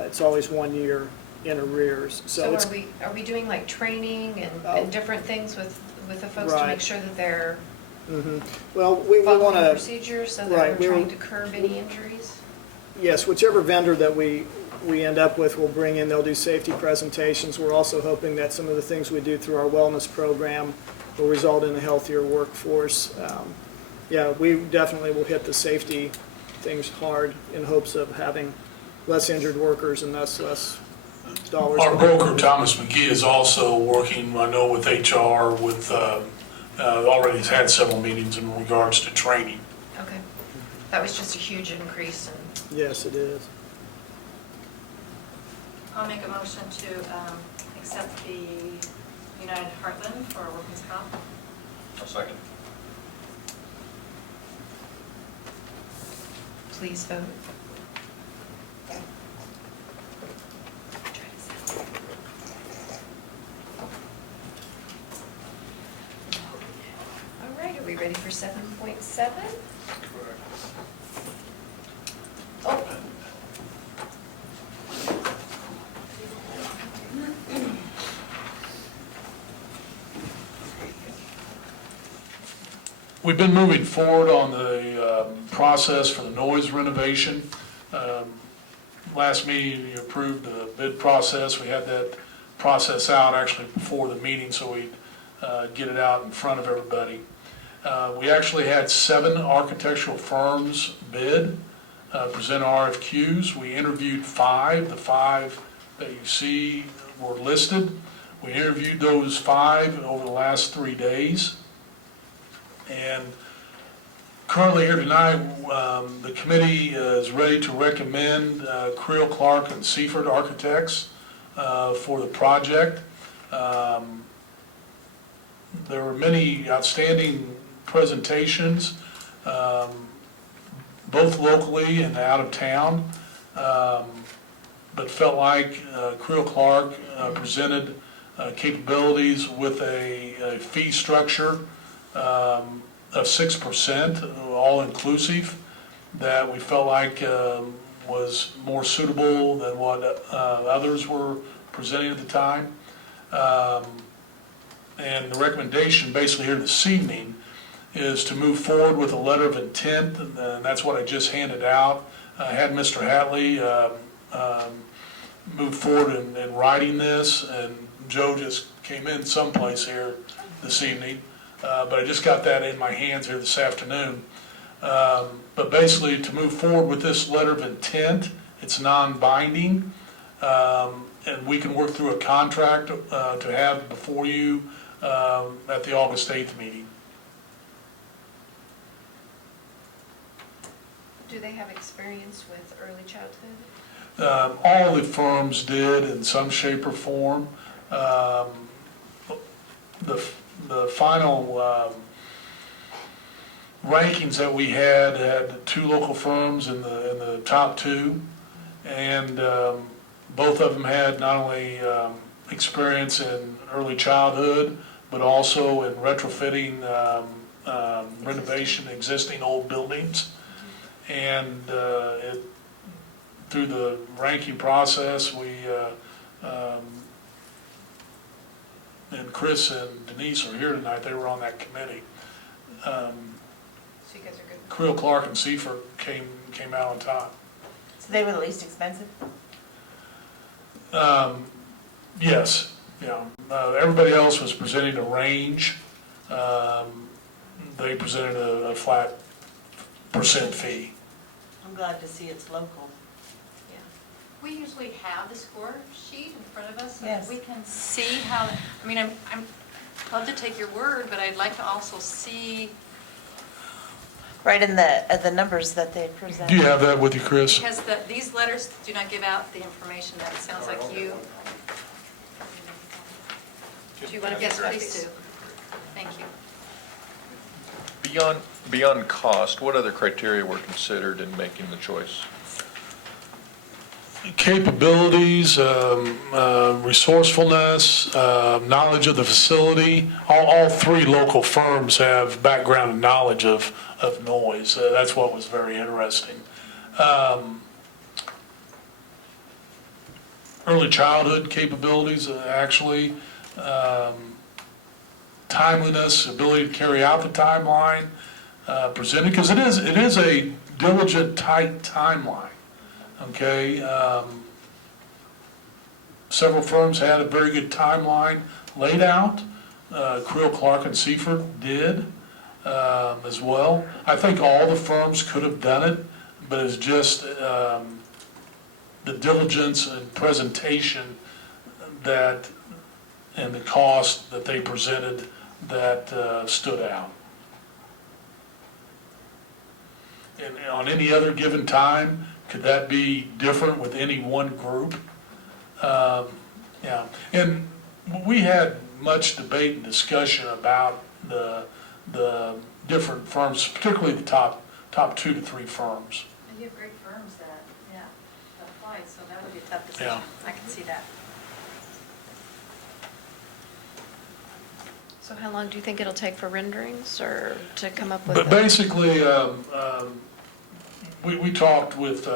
It's always 1 year in arrears. So it's are we doing like training and different things with the folks to make Right. sure that they're Well, we want following to, procedures so that right, we're we trying will- to curb any injuries? yes, whichever vendor that we end up with, we'll bring in, they'll do safety presentations. We're also hoping that some of the things we do through our wellness program will result in a healthier workforce. Yeah, we definitely will hit the safety things hard in hopes of having less injured workers and thus less dollars. Our broker, Thomas McGee, is also working, I know, with HR, with, already has had several meetings in regards to training. Okay. That was just a huge increase in, Yes, it is. I'll make a motion to accept the United Heartland for workers' comp. I'll second. please vote. All right, are we ready for 7.7? Oh. We've been moving forward on the process for the noise renovation. Last meeting, you approved the bid process. We had that process out actually before the meeting, so we'd get it out in front of everybody. We actually had 7 architectural firms bid, present RFQs. We interviewed 5. The 5 that you see were listed. We interviewed those 5 over the last 3 days. And currently here tonight, the committee is ready to recommend Creel, Clark, and Seifert Architects for the project. There were many outstanding presentations, both locally and out of town, but felt like Creel Clark presented capabilities with a fee structure of 6%, all inclusive, that we felt like was more suitable than what others were presenting at the time. And the recommendation basically here this evening is to move forward with a letter of intent, and that's what I just handed out. I had Mr. Hatley move forward in writing this, and Joe just came in someplace here this evening. But I just got that in my hands here this afternoon. But basically, to move forward with this letter of intent, it's non-binding, and we can work through a contract to have before you at the August 8th meeting. Do they have experience with early childhood? All the firms did in some shape or form. The final rankings that we had 2 local firms in the top 2, and both of them had not only experience in early childhood, but also in retrofitting renovation existing old buildings. And through the ranking process, we and Chris and Denise are here tonight. They were on that committee. So you guys are good? Creel, Clark, and Seifert came out on top. So they were the least expensive? Yes, yeah. Everybody else was presenting a range. They presented a flat % fee. I'm glad to see it's local. We usually have the score sheet in front of us, so Yes. that we can see how, I mean, I'm love to take your word, but I'd like to also see, Right in the numbers that they present. Do you have that with you, Chris? because these letters do not give out the information that it sounds like you. Do you want to Yes, get please do. Thank you. Beyond cost, what other criteria were considered in making the choice? Capabilities, resourcefulness, knowledge of the facility. All 3 local firms have background and knowledge of noise. That's what was very interesting. Early childhood capabilities, actually. Timeliness, ability to carry out the timeline presented, because it is a diligent, tight timeline. Okay, several firms had a very good timeline laid out. Creel, Clark, and Seifert did as well. I think all the firms could have done it, but it's just the diligence and presentation that, and the cost that they presented that stood out. And on any other given time, could that be different with any one group? Yeah, and we had much debate and discussion about the different firms, particularly the top 2 to 3 firms. And you have great firms that, yeah, that apply, so that would be a tough decision. Yeah. I can see that. So how long do you think it'll take for renderings or to come up with? But basically, we talked with,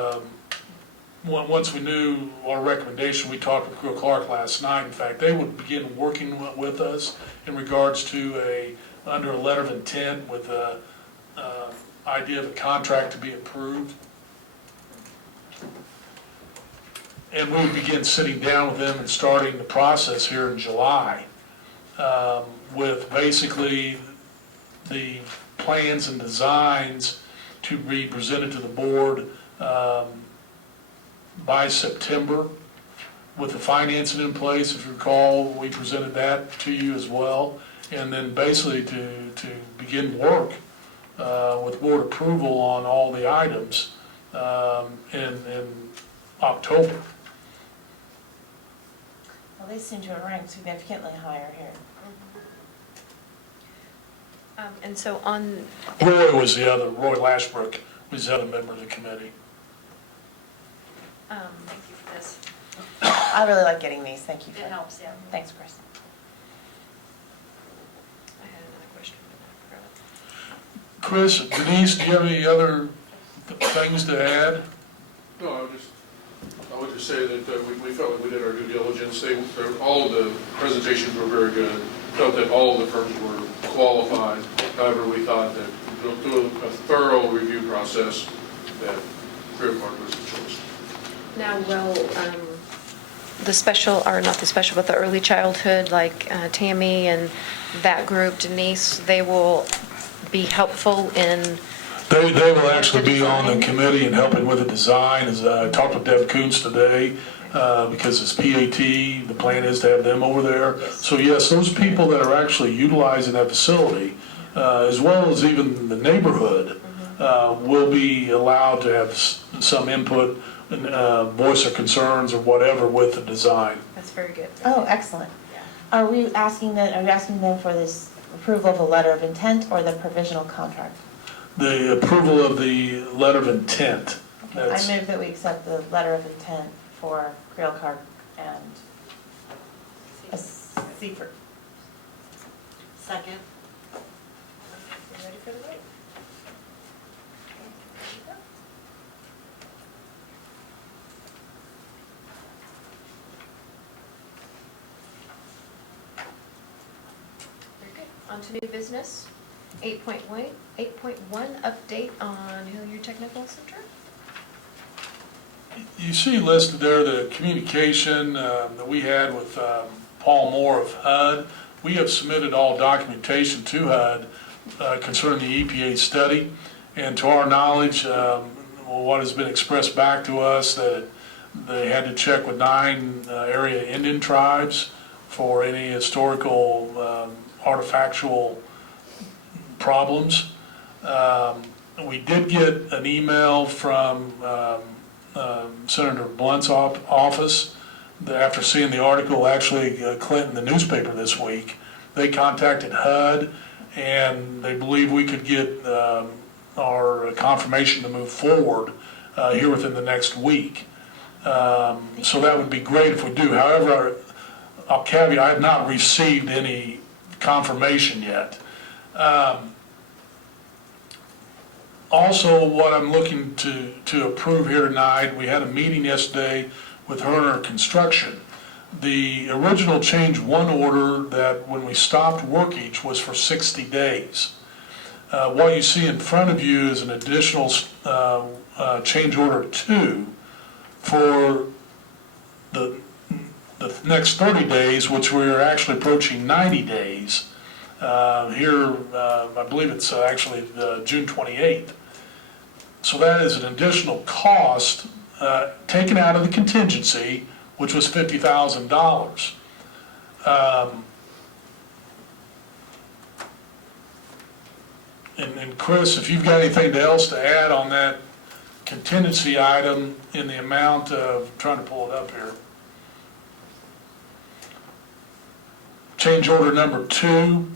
once we knew our recommendation, we talked with Crew Clark last night. In fact, they would begin working with us in regards to under a letter of intent with a idea of a contract to be approved. And we would begin sitting down with them and starting the process here in July, with basically the plans and designs to be presented to the board by September, with the financing in place. If you recall, we presented that to you as well. And then basically to begin work with board approval on all the items in October. Well, they seem to have ranked significantly higher here. And so on. Roy Lashbrook was the other member of the committee. Thank you for this. I really like getting these, thank you. It helps, yeah. Thanks, Chris. I had another question. Chris, Denise, do you have any other things to add? No, I would just say that we felt like we did our due diligence. All of the presentations were very good. Felt that all of the firms were qualified. However, we thought that through a thorough review process, that Career Park was the choice. Now, will the special, or not the special, but the early childhood, like Tammy and that group, Denise, they will be helpful in. They will actually be on the committee and helping with the design. As I talked with Deb Kuntz today, because it's PAT, the plan is to have them over there. So yes, those people that are actually utilizing that facility, as well as even the neighborhood, will be allowed to have some input and voice their concerns or whatever with the design. That's very good. Oh, excellent. Are you asking them for this approval of a letter of intent or the provisional contract? The approval of the letter of intent. Okay, I move that we accept the letter of intent for Creel Card and Seaford. Second. You ready for the vote? Very good. On to new business. 8.1 update on Hilliard Technical Center. You see listed there the communication that we had with Paul Moore of HUD. We have submitted all documentation to HUD concerning the EPA study. And to our knowledge, what has been expressed back to us, that they had to check with 9 area Indian tribes for any historical artifactual problems. We did get an email from Senator Blunt's office after seeing the article, actually Clinton, the newspaper this week. They contacted HUD and they believe we could get our confirmation to move forward here within the next week. So that would be great if we do. However, I'll caveat, I have not received any confirmation yet. Also, what I'm looking to approve here tonight, we had a meeting yesterday with Herner Construction. The original change 1 order that when we stopped workage was for 60 days. What you see in front of you is an additional change order 2 for the next 30 days, which we are actually approaching 90 days. Here, I believe it's actually June 28th. So that is an additional cost taken out of the contingency, which was $50,000. And Chris, if you've got anything else to add on that contingency item in the amount of, trying to pull it up here. Change order number 2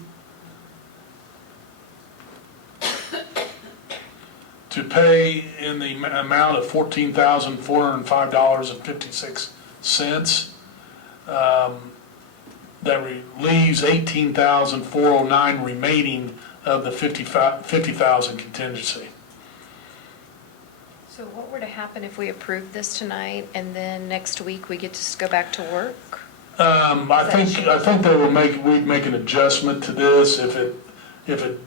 to pay in the amount of $14,405.56. That leaves $18,409 remaining of the $50,000 contingency. So what were to happen if we approved this tonight and then next week we get to just go back to work? I think we'd make an adjustment to this if it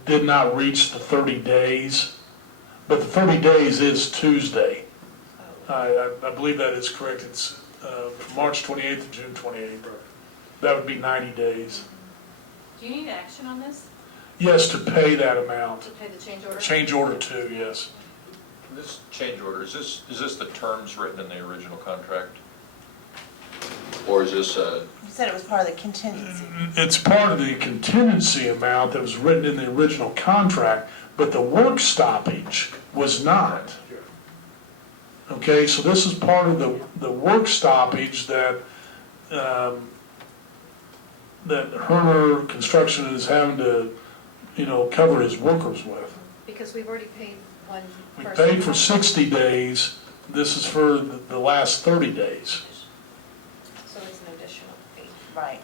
did not reach the 30 days. But the 30 days is Tuesday. I believe that is correct. It's from March 28th to June 28th. That would be 90 days. Do you need action on this? Yes, to pay that amount. To pay the change order? Change order 2, yes. This change order, is this the terms written in the original contract? Or is this a, You said it was part of the contingency. It's part of the contingency amount that was written in the original contract, but the work stoppage was not. Okay, so this is part of the work stoppage that that Herner Construction is having to, cover his workers with. Because we've already paid one We person. paid for 60 days, this is for the last 30 days. So it's an additional fee. Right.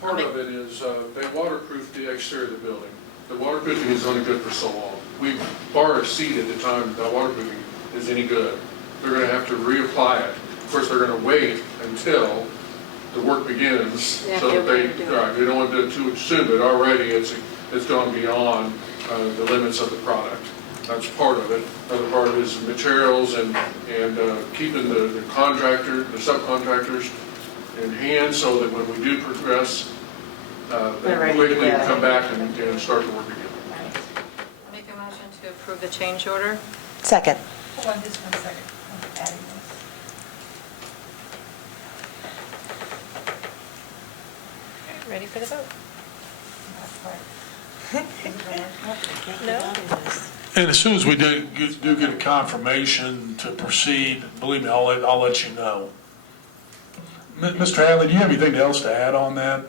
Part of it is they waterproofed the exterior of the building. The waterproofing is only good for so long. We far exceeded the time that waterproofing is any good. They're going to have to reapply it. Of course, they're going to wait until the work begins so that they don't want to do it too soon, but already it's gone beyond the limits of the product. That's part of it. Another part of it is materials and keeping the contractor, the subcontractors in hand so that when we do progress, they They're ready to quickly go. come back and start the work again. I'll make a motion to approve the change order. Second. Hold on just 1 second. I'm adding this. Ready for the vote? No? And as soon as we do get a confirmation to proceed, believe me, I'll let you know. Mr. Hadley, do you have anything else to add on that?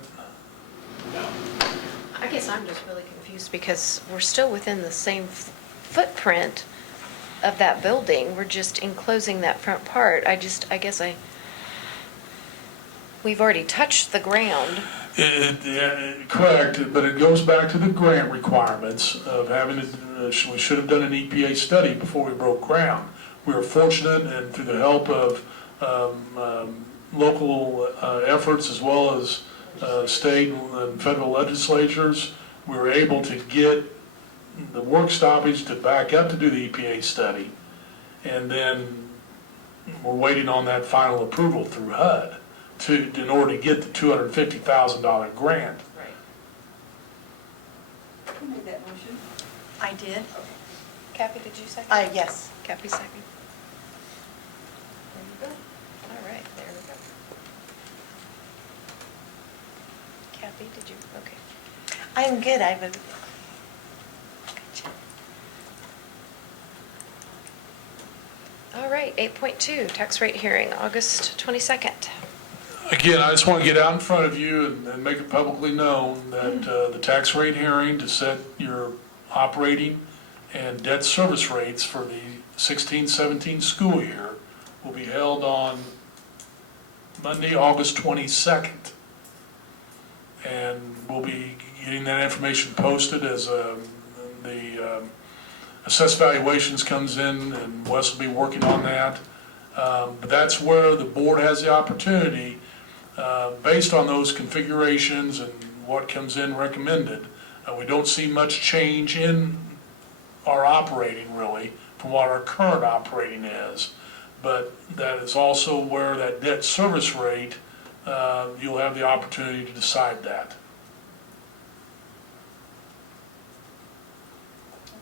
I guess I'm just really confused because we're still within the same footprint of that building. We're just enclosing that front part. We've already touched the ground. Correct, but it goes back to the grant requirements of having, we should have done an EPA study before we broke ground. We were fortunate, and through the help of local efforts as well as state and federal legislatures, we were able to get the work stoppage to back up to do the EPA study. And then we're waiting on that final approval through HUD in order to get the $250,000 grant. Right. Who made that motion? I did. Kathy, did you second? Yes. Kathy second. There you go. All right, there we go. Kathy, did you? Okay. I'm good. I would. All right, 8.2, tax rate hearing, August 22nd. Again, I just want to get out in front of you and make it publicly known that the tax rate hearing to set your operating and debt service rates for the 16-17 school year will be held on Monday, August 22nd. And we'll be getting that information posted as the assessed valuations comes in, and Wes will be working on that. But that's where the board has the opportunity, based on those configurations and what comes in recommended. We don't see much change in our operating really from what our current operating is. But that is also where that debt service rate, you'll have the opportunity to decide that.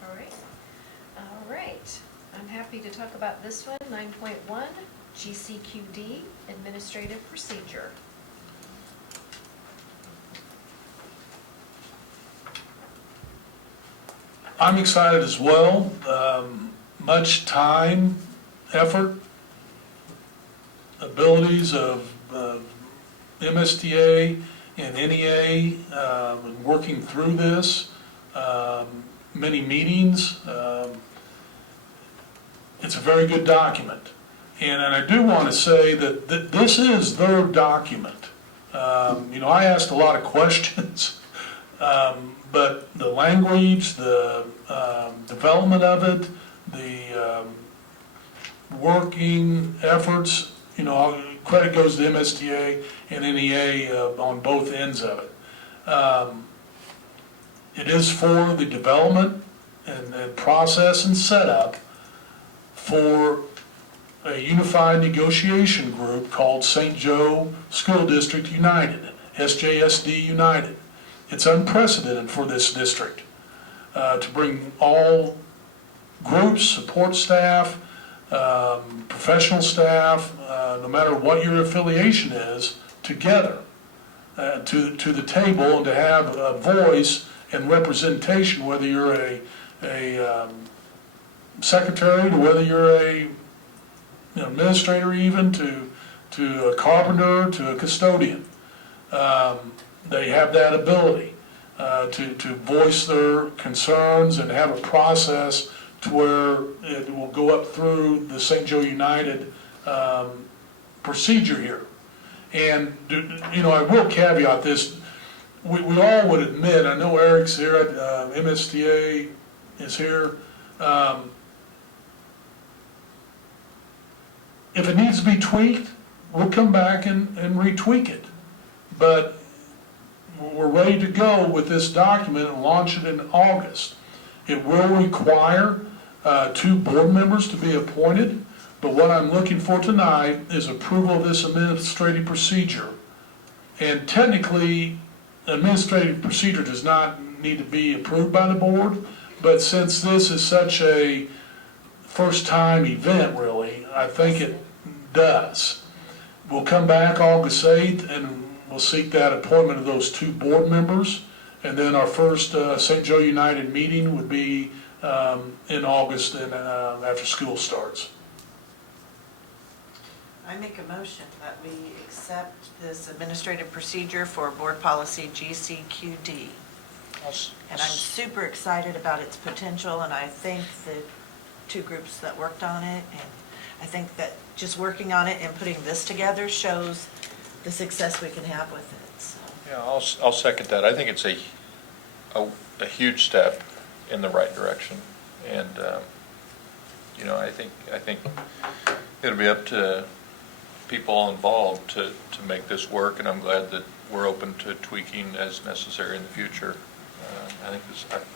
All right. All right. I'm happy to talk about this one, 9.1, GCQD, Administrative Procedure. I'm excited as well. Much time, effort, abilities of MSTA and NEA in working through this, many meetings. It's a very good document. And I do want to say that this is their document. I asked a lot of questions. But the language, the development of it, the working efforts, credit goes to MSTA and NEA on both ends of it. It is for the development and process and setup for a unified negotiation group called St. Joe School District United, SJSD United. It's unprecedented for this district to bring all groups, support staff, professional staff, no matter what your affiliation is, together to the table and to have a voice and representation, whether you're a secretary to whether you're a administrator, even to a carpenter, to a custodian. They have that ability to voice their concerns and have a process to where it will go up through the St. Joe United procedure here. And, I will caveat this. We all would admit, I know Eric's here, MSTA is here. If it needs to be tweaked, we'll come back and retweak it. But we're ready to go with this document and launch it in August. It will require 2 board members to be appointed, but what I'm looking for tonight is approval of this administrative procedure. And technically, administrative procedure does not need to be approved by the board, but since this is such a first-time event, really, I think it does. We'll come back August 8th and we'll seek that appointment of those 2 board members, and then our first St. Joe United meeting would be in August and after school starts. I make a motion that we accept this administrative procedure for board policy GCQD. And I'm super excited about its potential, and I thank the 2 groups that worked on it, and I think that just working on it and putting this together shows the success we can have with it. So. Yeah, I'll second that. I think it's a huge step in the right direction, and I think it'll be up to people involved to make this work, and I'm glad that we're open to tweaking as necessary in the future.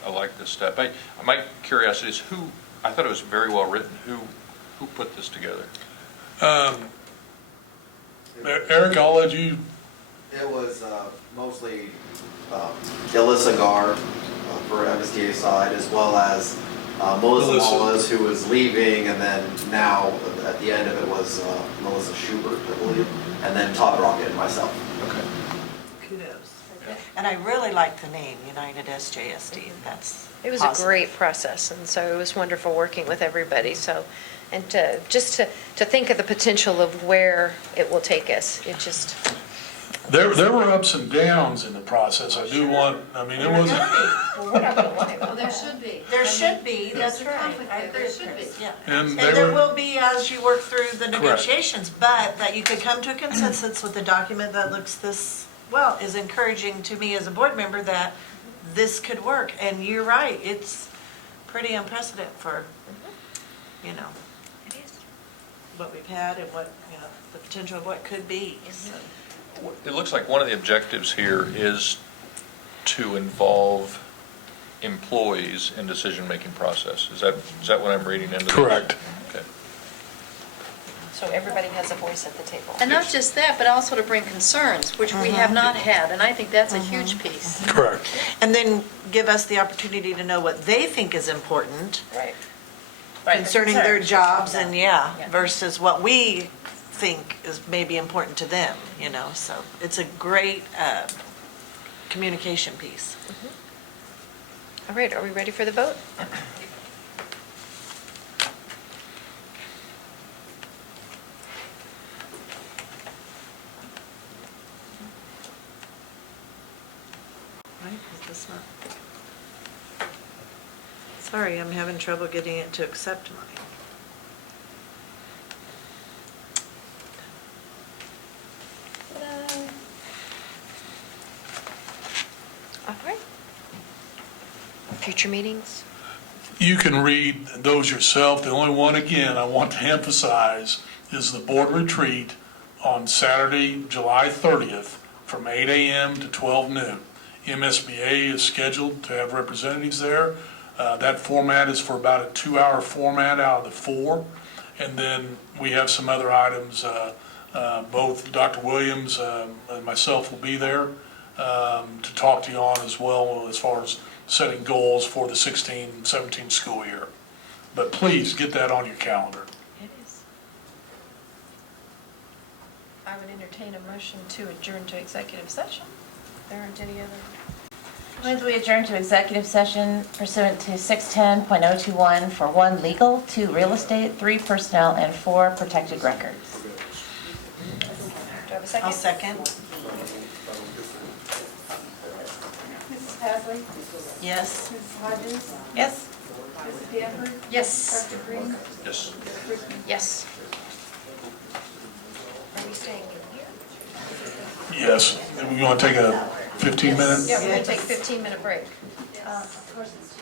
I like this step. My curiosity is I thought it was very well written. Who put this together? Eric, I'll let you. It was mostly Alyssa Gar for MSTA side, as well as Melissa Wallace, who was leaving, and then now at the end of it was Melissa Schubert, I believe, and then Todd Rocket and myself. Okay. Kudos. And I really like the name, United SJSD. It was awesome. a great process, and so it was wonderful working with everybody. So, and to think of the potential of where it will take us, it just. There were ups and downs in the process. I do want. I mean, it wasn't. Well, we're not going to lie about Well, there that. should be. There should be, There's that's a right. conflict I there. agree There with should be. Chris, yeah. And And they there were- will be as you work through the negotiations, but that you could come to a consensus with a document that looks this, well, is encouraging to me as a board member that this could work. And you're right, it's pretty unprecedented for, It is. what we've had and what, the potential of what could be. So. It looks like one of the objectives here is to involve employees in decision-making process. Is that what I'm reading into this? Correct. Okay. So everybody has a voice at the table. And not just that, but also to bring concerns, which we have not had, and I think that's a huge piece. Correct. And then give us the opportunity to know what they think is important. Right. concerning their jobs and, Yeah. versus what we think is maybe important to them, so it's a great communication piece. All right, are we ready for the vote? Right, is this not? Sorry, I'm having trouble getting it to accept mine. All right. Future meetings? You can read those yourself. The only one, again, I want to emphasize is the board retreat on Saturday, July 30th, from 8 a.m. to 12 noon. MSBA is scheduled to have representatives there. That format is for about a 2-hour format out of the 4. And then we have some other items. Both Dr. Williams and myself will be there to talk to you on as well as far as setting goals for the 16-17 school year. But please get that on your calendar. It is. I would entertain a motion to adjourn to executive session. There aren't any other. Move we adjourn to executive session pursuant to 610.021 for 1, legal, 2, real estate, 3, personnel, and 4, protected records. Do I have a second? I'll second. Mrs. Pasley? Yes. Mrs. Hodges? Yes? Mrs. Danford? Yes. Dr. Green? Yes. Mrs. Brisbane? Yes. Are we staying in here? Yes. And we want to take a 15-minute? Yeah, we're going to take a 15-minute break. Of course it's 2.